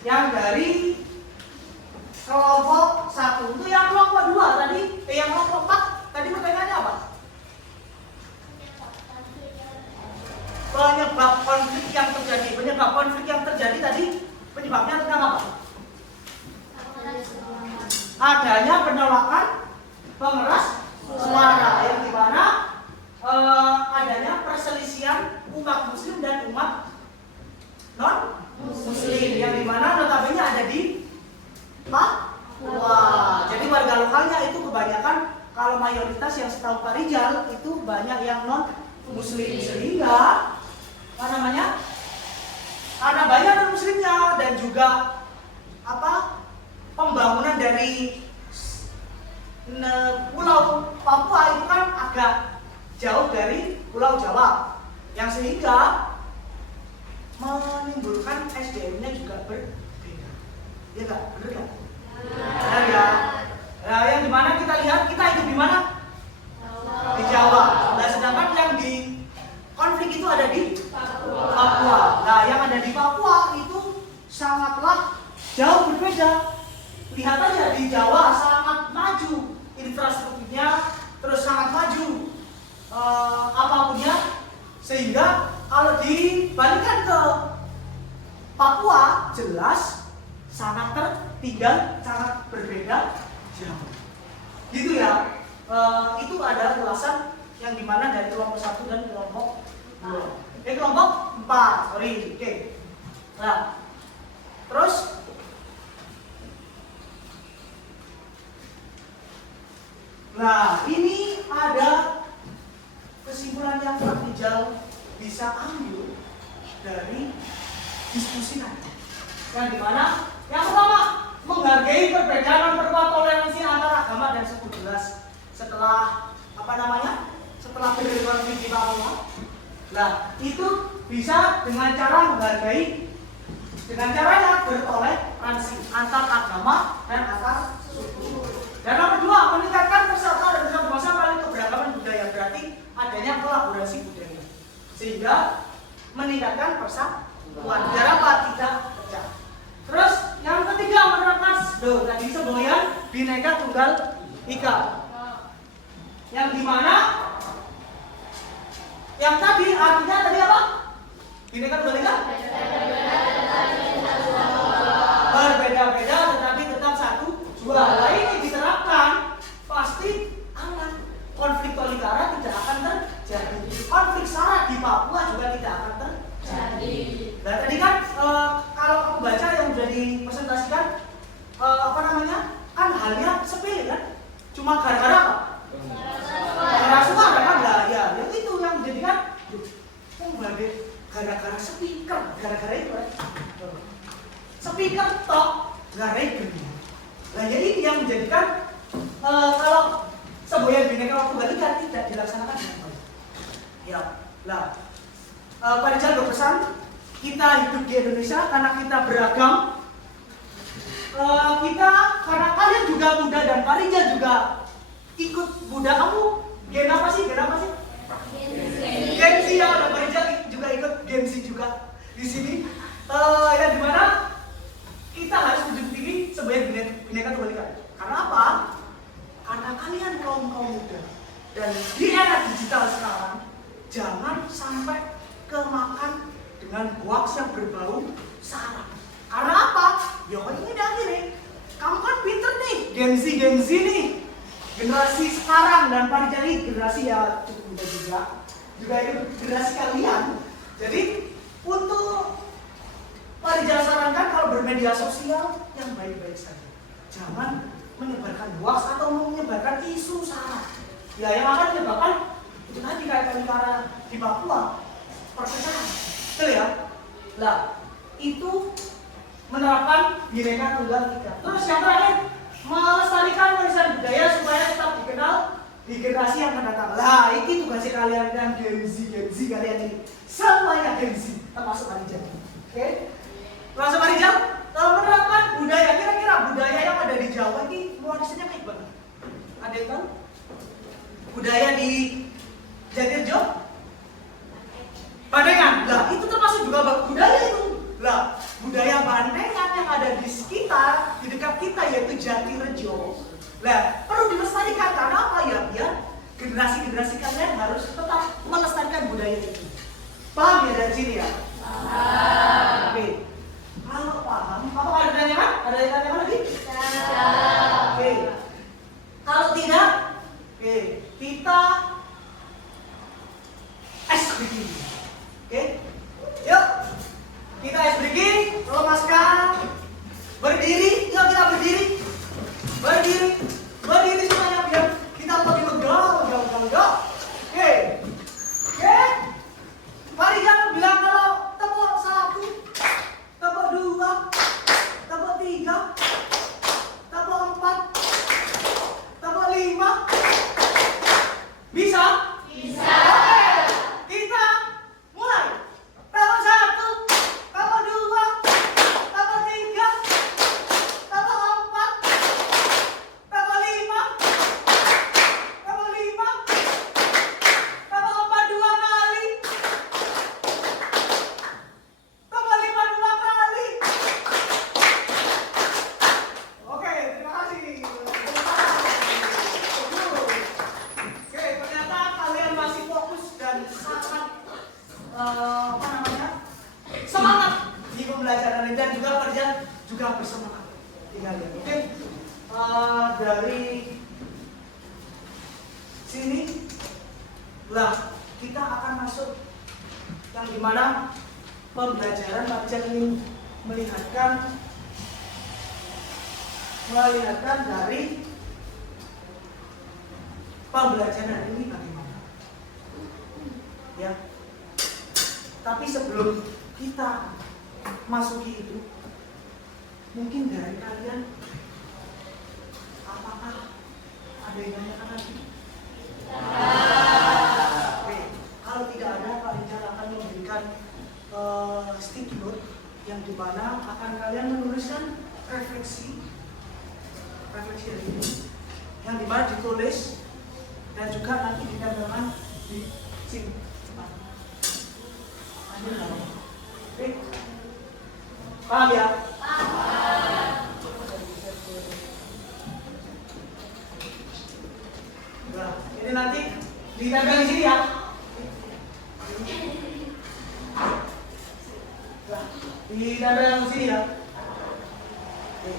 yang dari kelompok 1. Itu yang kelompok 2 tadi, yang kelompok 4 tadi pertanyaannya apa? Penyebab konflik yang terjadi tadi penyebabnya tentang apa? Adanya penolakan pengeras suara yang dimana adanya perselisihan umat muslim dan umat non muslim yang dimana notabene ada di Papua. Jadi warga lokalnya itu kebanyakan, kalau mayoritas yang setahu Pak Rijal itu banyak yang non muslim, sehingga karena banyak non muslimnya dan juga pembangunan dari Pulau Papua itu kan agak jauh dari Pulau Jawa, yang sehingga menimbulkan SDM-nya juga berbeda. Ya nggak? Bener nggak? Benar ya. Nah, yang dimana kita lihat kita hidup di mana? Di Jawa. Nah, sedangkan yang di konflik itu ada di Papua. Nah, yang ada di Papua itu sangatlah jauh berbeda. Lihat aja di Jawa sangat maju infrastrukturnya, terus sangat maju apapunnya, sehingga kalau dibalikan ke Papua jelas sangat tertinggal, sangat berbeda jauh. Gitu ya. Itu ada ulasan yang dimana dari kelompok 1 dan kelompok 2. Kelompok 4, sorry. Oke. Nah, terus ini ada kesimpulan yang Pak Rijal bisa ambil dari diskusi tadi. Yang dimana yang pertama, menghargai perbedaan, memperkuat toleransi antara agama dan suku. Jelas setelah setelah konflik di Papua, nah itu bisa dengan cara menghargai, dengan caranya bertoleransi antar agama dan antar suku. Dan yang kedua, meningkatkan persatuan dan bersatu bangsa melalui keberagaman budaya, berarti adanya kolaborasi budaya, sehingga meningkatkan persatuan biar apa tidak pecah. Terus yang ketiga, menerapkan tadi semboyan Bhinneka Tunggal Ika, yang dimana yang tadi artinya tadi apa? Bhinneka Tunggal Ika berbeda-beda tetapi tetap satu jua. Nah ini diterapkan pasti aman, konflik tolikara tidak akan terjadi, konflik SARA di Papua juga tidak akan terjadi. Nah tadi kan kalau kamu baca yang sudah dipresentasikan kan halnya sepele kan, cuma gara-gara apa? Gara-gara suara kan, lah ya yang itu yang menjadikan gara-gara speaker, gara-gara itu kan. Speaker tok nggak regen. Nah jadi ini yang menjadikan kalau semboyan Bhinneka Tunggal Ika tidak dilaksanakan dengan baik. Ya, lah Pak Rijal berpesan kita hidup di Indonesia karena kita beragam. Kita karena kalian juga muda dan Pak Rijal juga ikut muda. Kamu gen apa sih? Gen Z ya, dan Pak Rijal juga ikut Gen Z juga di sini. Ya dimana kita harus menjunjung tinggi semboyan Bhinneka Tunggal Ika. Karena apa? Karena kalian kaum muda dan di era digital sekarang jangan sampai kemakan dengan hoax yang berbau SARA. Karena apa? Ya kan ini dah gini. Kamu kan pinter nih, Gen Z nih. Generasi sekarang dan pada jadi generasi ya cukup muda juga. Juga itu generasi kalian. Jadi untuk Parija sarankan kalau bermedia sosial yang baik-baik saja. Jangan menyebarkan hoax atau menyebarkan isu salah. Ya yang akan menyebabkan itu tadi kayak negara di Papua perpecahan. Betul ya? Lah, itu menerapkan Bhinneka Tunggal Ika. Terus yang terakhir, melestarikan warisan budaya supaya tetap dikenal di generasi yang akan datang. Lah, ini tugasnya kalian dan Gen Z kalian ini. Semuanya Gen Z, termasuk Parija. Oke? Termasuk Parija, menerapkan budaya. Kira-kira budaya yang ada di Jawa ini nuansanya kayak gimana? Ada yang tahu? Budaya di Jatirjo? Bandengan. Lah, itu termasuk juga budaya itu. Lah, budaya Bandengan yang ada di sekitar, di dekat kita yaitu Jatirejo. Lah, perlu dilestarikan karena apa ya? Biar generasi-generasi kalian harus tetap melestarikan budaya itu. Paham ya dari sini ya? Paham. Oke. Kalau paham, apa ada pertanyaan? Ada yang tanya lagi? Oke. Kalau tidak, oke, kita ice breaking. Oke? Yuk. Kita ice breaking, lemaskan. Berdiri, yuk kita berdiri. Berdiri semuanya biar kita lebih megah. Oke. Mari jangan bilang kalau tepuk 1, tepuk 2, tepuk 3, tepuk 4, tepuk 5. Bisa? Bisa. Oke. Kita mulai. Tepuk 1, tepuk 2, tepuk 3, tepuk 4, tepuk 5, tepuk 5, tepuk 4 2 kali. Tepuk 5 2 kali. Oke, terima kasih. Oke, ternyata kalian masih fokus dan sangat semangat di pembelajaran ini dan juga kerja juga bersemangat. Tinggal ya. Oke. Dari sini lah kita akan masuk yang dimana pembelajaran Parija ingin melihatkan dari pembelajaran ini bagaimana ya. Tapi sebelum kita masuki itu, mungkin dari kalian apakah ada yang nanyakan lagi? Oke, kalau tidak ada, Parija akan memberikan sticky note yang dimana akan kalian menuliskan refleksi dari ini, yang dimana ditulis dan juga nanti ditempelkan di sini. Oke, paham ya? Paham. Nah, ini nanti ditempel di sini ya. Nah, ditempel di sini ya. Oke.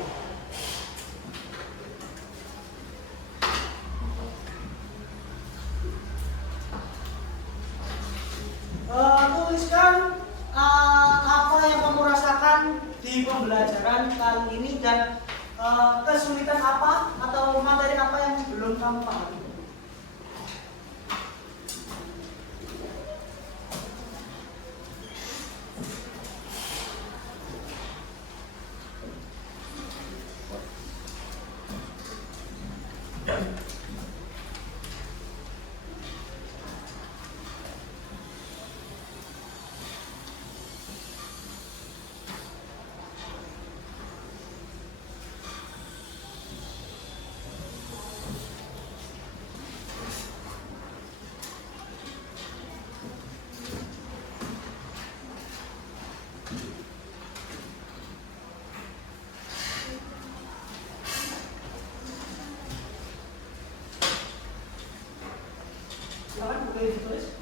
Tuliskan apa yang kamu rasakan di pembelajaran kali ini dan kesulitan apa atau materi apa yang belum kamu pahami. Silakan boleh ditulis.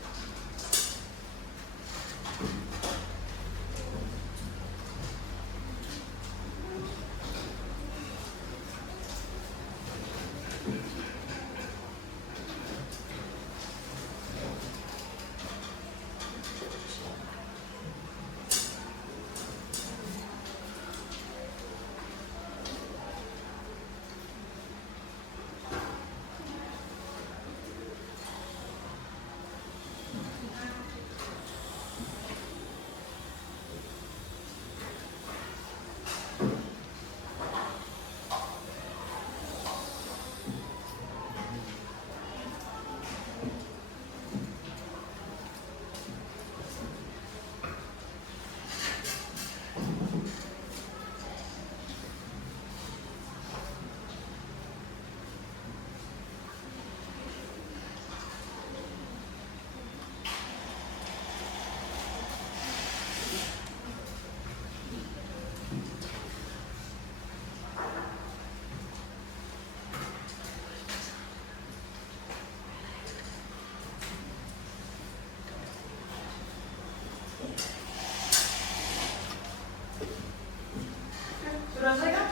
Sudah selesai kan?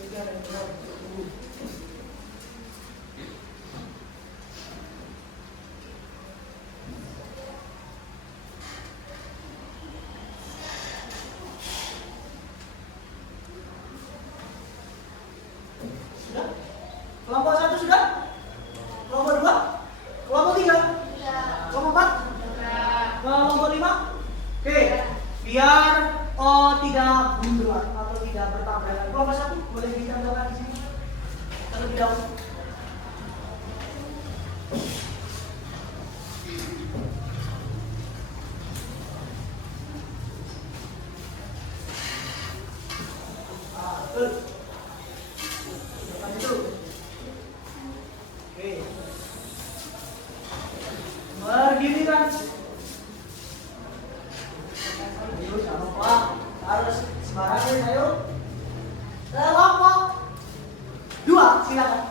Sudah. Sudah? Kelompok 1 sudah? Kelompok 2? Kelompok 3? Kelompok 4? Kelompok 5? Oke, biar tidak bunderan atau tidak bertabrakan. Kelompok 1 boleh dicontohkan di sini terlebih dahulu. Betul. Depan itu. Oke. Berdiri kan? Ayo, jangan lupa harus sembarangan, ayo. Kelompok 2, silakan.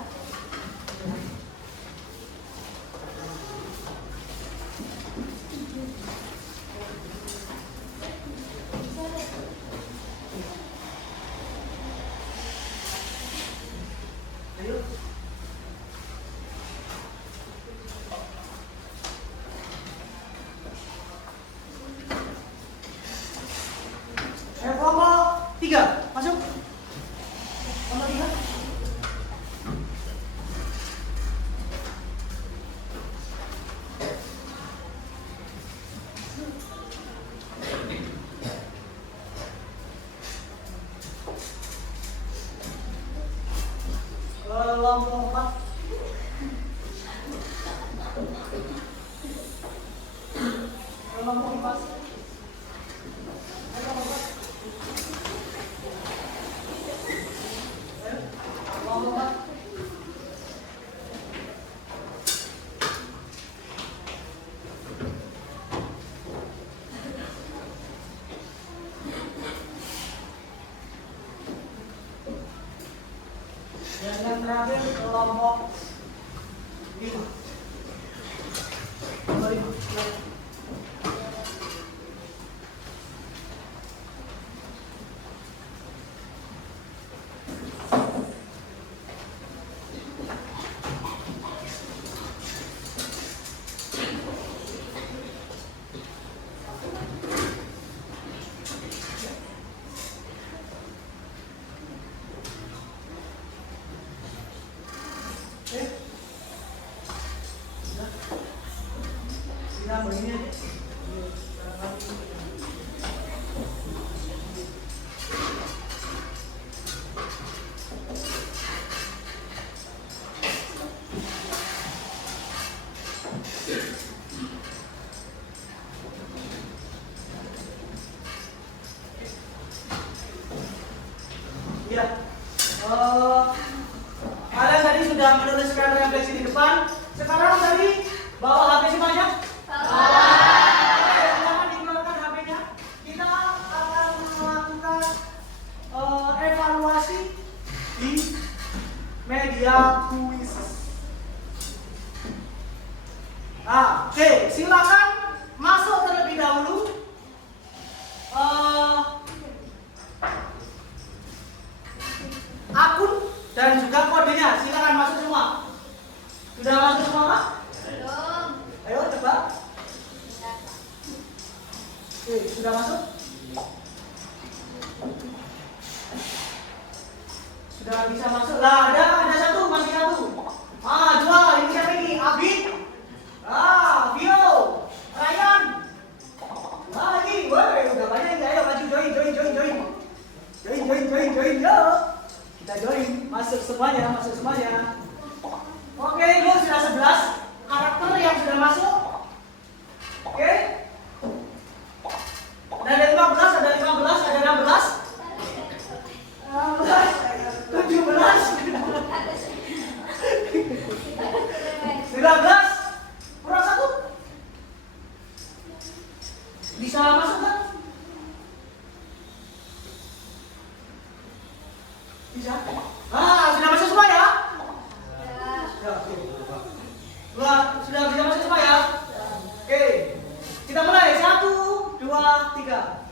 Ayo. Kelompok 3, masuk. Kelompok 3. Kelompok 4. Kelompok 4. Dan yang terakhir kelompok 5. Kelompok 5. Oke. Sudah. Sudah begini aja. Ya. Kalian tadi sudah menuliskan refleksi di depan. Sekarang tadi bawa HP semuanya? Silakan dikeluarkan HP-nya. Kita akan melakukan evaluasi di media kuis. Oke, silakan masuk terlebih dahulu. Akun dan juga kodenya, silakan masuk semua. Sudah masuk semua, Pak? Belum. Ayo coba. Oke, sudah masuk? Sudah bisa masuk. Lah, ada satu, masih satu. Dua, ini siapa ini? Abid. Vio. Ryan. Lagi, woi, udah banyak ini. Ayo maju join. Join, yo. Kita join, masuk semuanya. Oke, lu sudah 11 karakter yang sudah masuk. Oke. Ada 15, ada 16, 17, 19, kurang satu. Bisa masuk kan? Bisa? Sudah masuk semua ya? Sudah bisa masuk semua ya? Oke. Kita mulai. 1, 2, 3.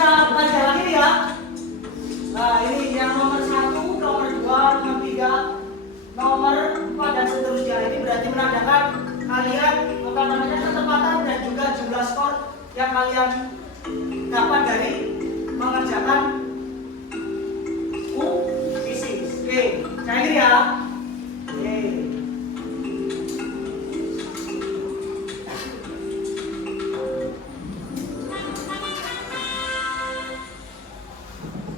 bisa belajar lagi nih ya. Nah, ini yang nomor 1, nomor 2, nomor 3, nomor 4 dan seterusnya. Ini berarti menandakan kalian ketepatan dan juga jumlah skor yang kalian dapat dari mengerjakan fisik. Oke, cair ya. Oke.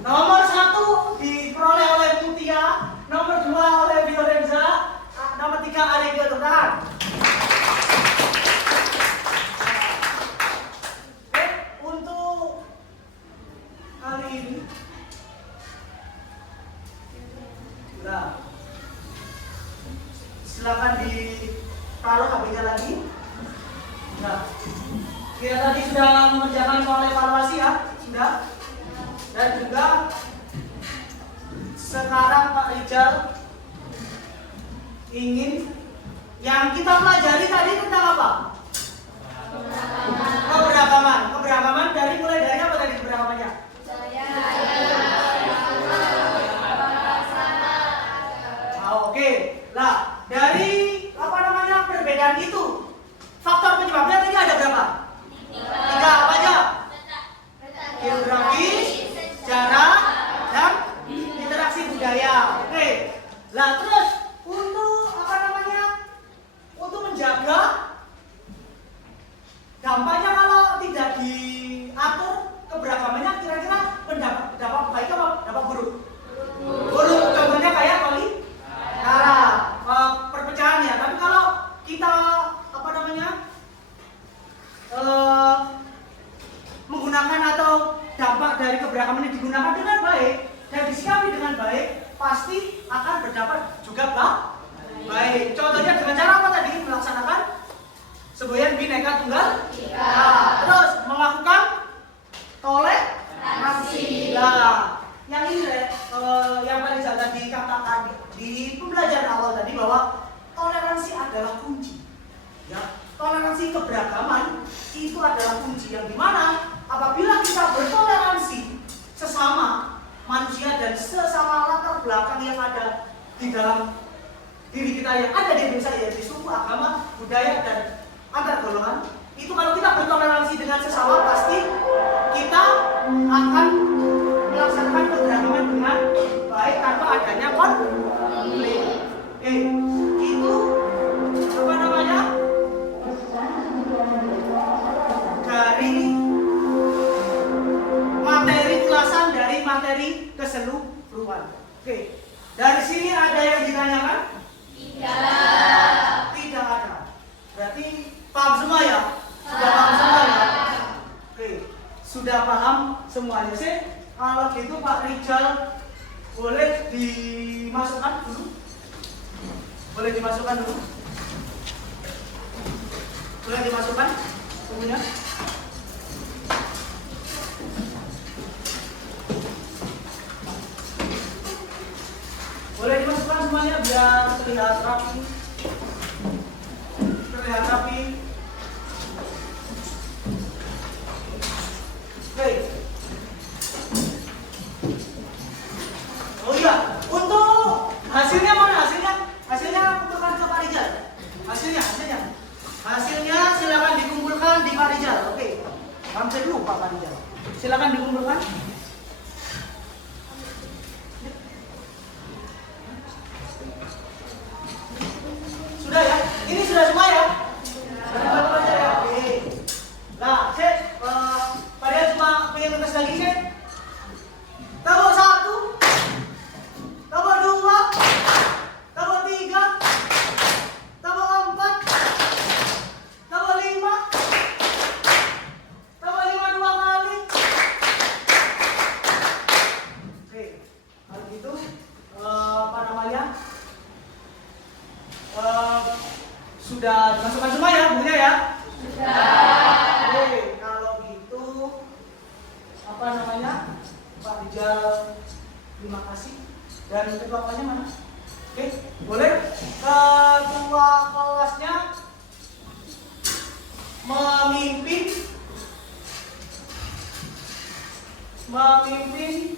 Nomor 1 diperoleh oleh Mutia, nomor 2 oleh Fiorenza, nomor 3 Arifia Tutan. Oke, untuk kali ini, nah, silakan ditaruh HP-nya lagi. Nah, kita tadi sudah mengerjakan soal evaluasi ya, sudah. Dan juga sekarang Pak Rijal ingin yang kita pelajari tadi tentang apa? Keberagaman. Keberagaman mulai dari apa tadi keberagamannya? Oke. Nah, dari perbedaan itu faktor penyebabnya tadi ada berapa? 3 apa aja? Geografis, jarak, dan interaksi budaya. Oke. Nah, terus untuk untuk menjaga dampaknya kalau tidak diatur keberagamannya, kira-kira dampak baik apa dampak buruk? Buruk. Contohnya kayak perpecahannya. Tapi kalau kita menggunakan atau dampak dari keberagaman yang digunakan dengan baik dan disikapi dengan baik, pasti akan berdampak juga baik. Contohnya dengan cara apa tadi? Melaksanakan semboyan Bhinneka Tunggal Ika. Terus melakukan toleransi. Nah, yang ini yang Pak Rizal tadi katakan di pembelajaran awal tadi bahwa toleransi adalah kunci. Ya, toleransi keberagaman itu adalah kunci yang dimana apabila kita bertoleransi sesama manusia dan sesama latar belakang yang ada di dalam diri kita yang ada di Indonesia, yaitu suku, agama, budaya, dan antar golongan, itu kalau kita bertoleransi dengan sesama, pasti kita akan melaksanakan keberagaman dengan baik tanpa adanya konflik. Itu dari materi ulasan dari materi keseluruhan. Oke, dari sini ada yang ditanyakan? Tidak ada. Berarti paham semua ya? Sudah paham semua ya? Oke, sudah paham semuanya sih. Kalau gitu Pak Rijal boleh dimasukkan dulu. Boleh dimasukkan dulu. Boleh dimasukkan bukunya. Boleh dimasukkan semuanya biar terlihat rapi. Terlihat rapi. Oke. Oh iya, untuk hasilnya mana hasilnya? Hasilnya bukan ke Pak Rijal. Hasilnya silakan dikumpulkan di Pak Rijal. Oke. Hampir lupa Pak Rijal. Silakan dikumpulkan. Sudah ya? Ini sudah semua ya? Sudah baca ya? Oke. Nah, Pak Rijal cuma pengen ngetes lagi sih. Tabel 1, tabel 2, tabel 3, tabel 4, tabel 5, tabel 5 2 kali. Oke, kalau gitu sudah dimasukkan semua ya bukunya ya? Sudah. Oke, kalau gitu Pak Rijal, terima kasih. Dan ketua kelasnya mana? Oke, boleh ketua kelasnya memimpin memimpin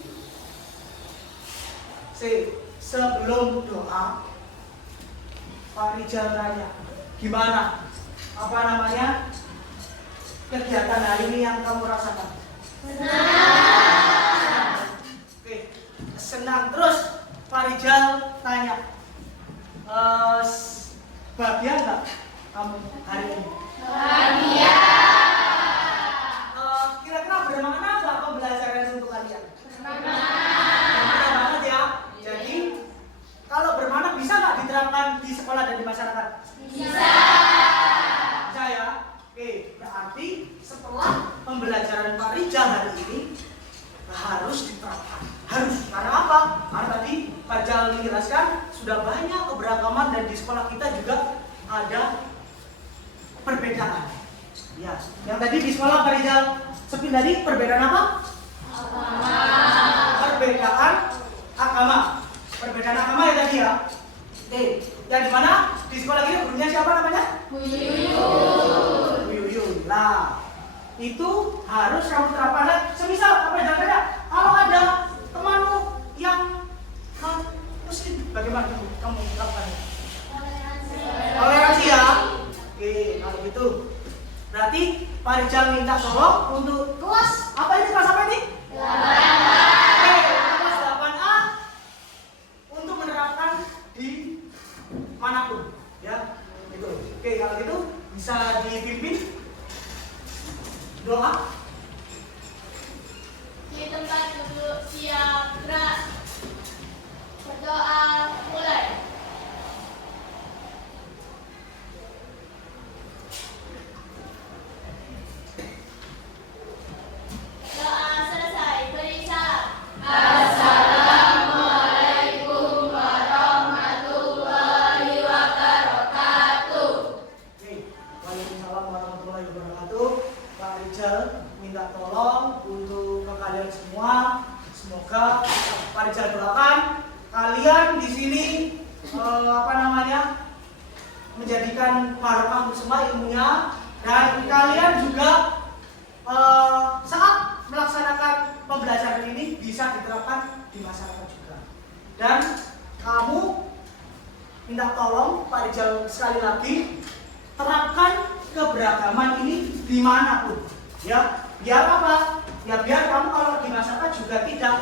sebelum doa. Pak Rijal tanya, gimana? Apa namanya? Kegiatan hari ini yang kamu rasakan? Senang. Oke, senang. Terus Pak Rijal tanya, bahagia nggak kamu hari ini? Bahagia. Kira-kira bermakna nggak pembelajaran untuk kalian? Bermakna banget ya. Jadi kalau bermakna bisa nggak diterapkan di sekolah dan di masyarakat? Bisa. Bisa ya. Oke, berarti setelah pembelajaran Pak Rijal hari ini harus diterapkan. Harus. Karena apa? Karena tadi Pak Rijal menjelaskan sudah banyak keberagaman dan di sekolah kita juga ada perbedaan. Ya, yang tadi di sekolah Pak Rijal sepin tadi perbedaan apa? Perbedaan agama. Perbedaan agama ya tadi ya. Oke, yang di mana? Di sekolah kita gurunya siapa namanya? Bu Yuyun. Nah, itu harus kamu terapkan. Nah, semisal apa jangan kalau ada temanmu yang muslim, bagaimana kamu terapkannya? Toleransi ya. Oke, kalau gitu berarti Pak Rijal minta tolong untuk kelas apa ini? Kelas apa ini? 8A. Kelas 8A untuk menerapkan di manapun ya. Itu. Oke, kalau gitu bisa dipimpin doa. Di tempat duduk siap gerak. Berdoa mulai. Doa selesai, beri salam. Assalamualaikum warahmatullahi wabarakatuh. Oke, waalaikumsalam warahmatullahi wabarakatuh. Pak Rijal minta tolong untuk ke kalian semua. Semoga Pak Rijal doakan kalian di sini menjadikan barokah untuk semua ilmunya, dan kalian juga saat melaksanakan pembelajaran ini bisa diterapkan di masyarakat juga. Dan kamu minta tolong Pak Rijal sekali lagi terapkan keberagaman ini dimanapun ya. Biar apa? Ya biar kamu kalau di masyarakat juga tidak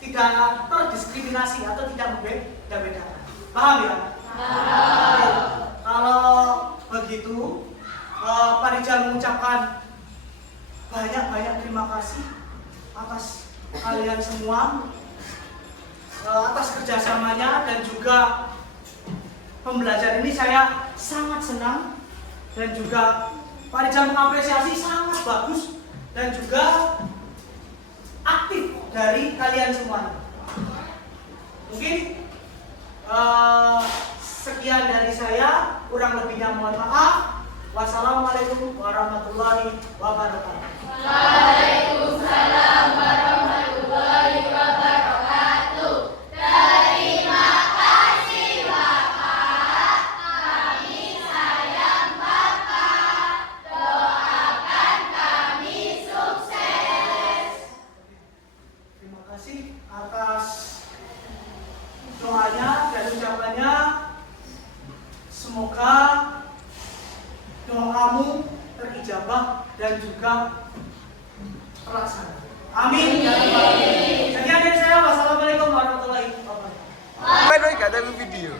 tidak terdiskriminasi atau tidak membeda-bedakan. Paham ya? Paham. Kalau begitu Pak Rijal mengucapkan banyak terima kasih atas kalian semua, atas kerjasamanya, dan juga pembelajaran ini saya sangat senang, dan juga Pak Rijal mengapresiasi sangat bagus dan juga aktif dari kalian semua. Mungkin sekian dari saya, kurang lebihnya mohon maaf. Wassalamualaikum warahmatullahi wabarakatuh. Waalaikumsalam warahmatullahi wabarakatuh. Terima kasih Bapak. Kami sayang Bapak. Doakan kami sukses. Terima kasih atas doanya dan ucapannya. Semoga doamu terijabah dan juga terlaksana. Amin. Sekian dari saya. Wassalamualaikum warahmatullahi wabarakatuh. Baik, ada video.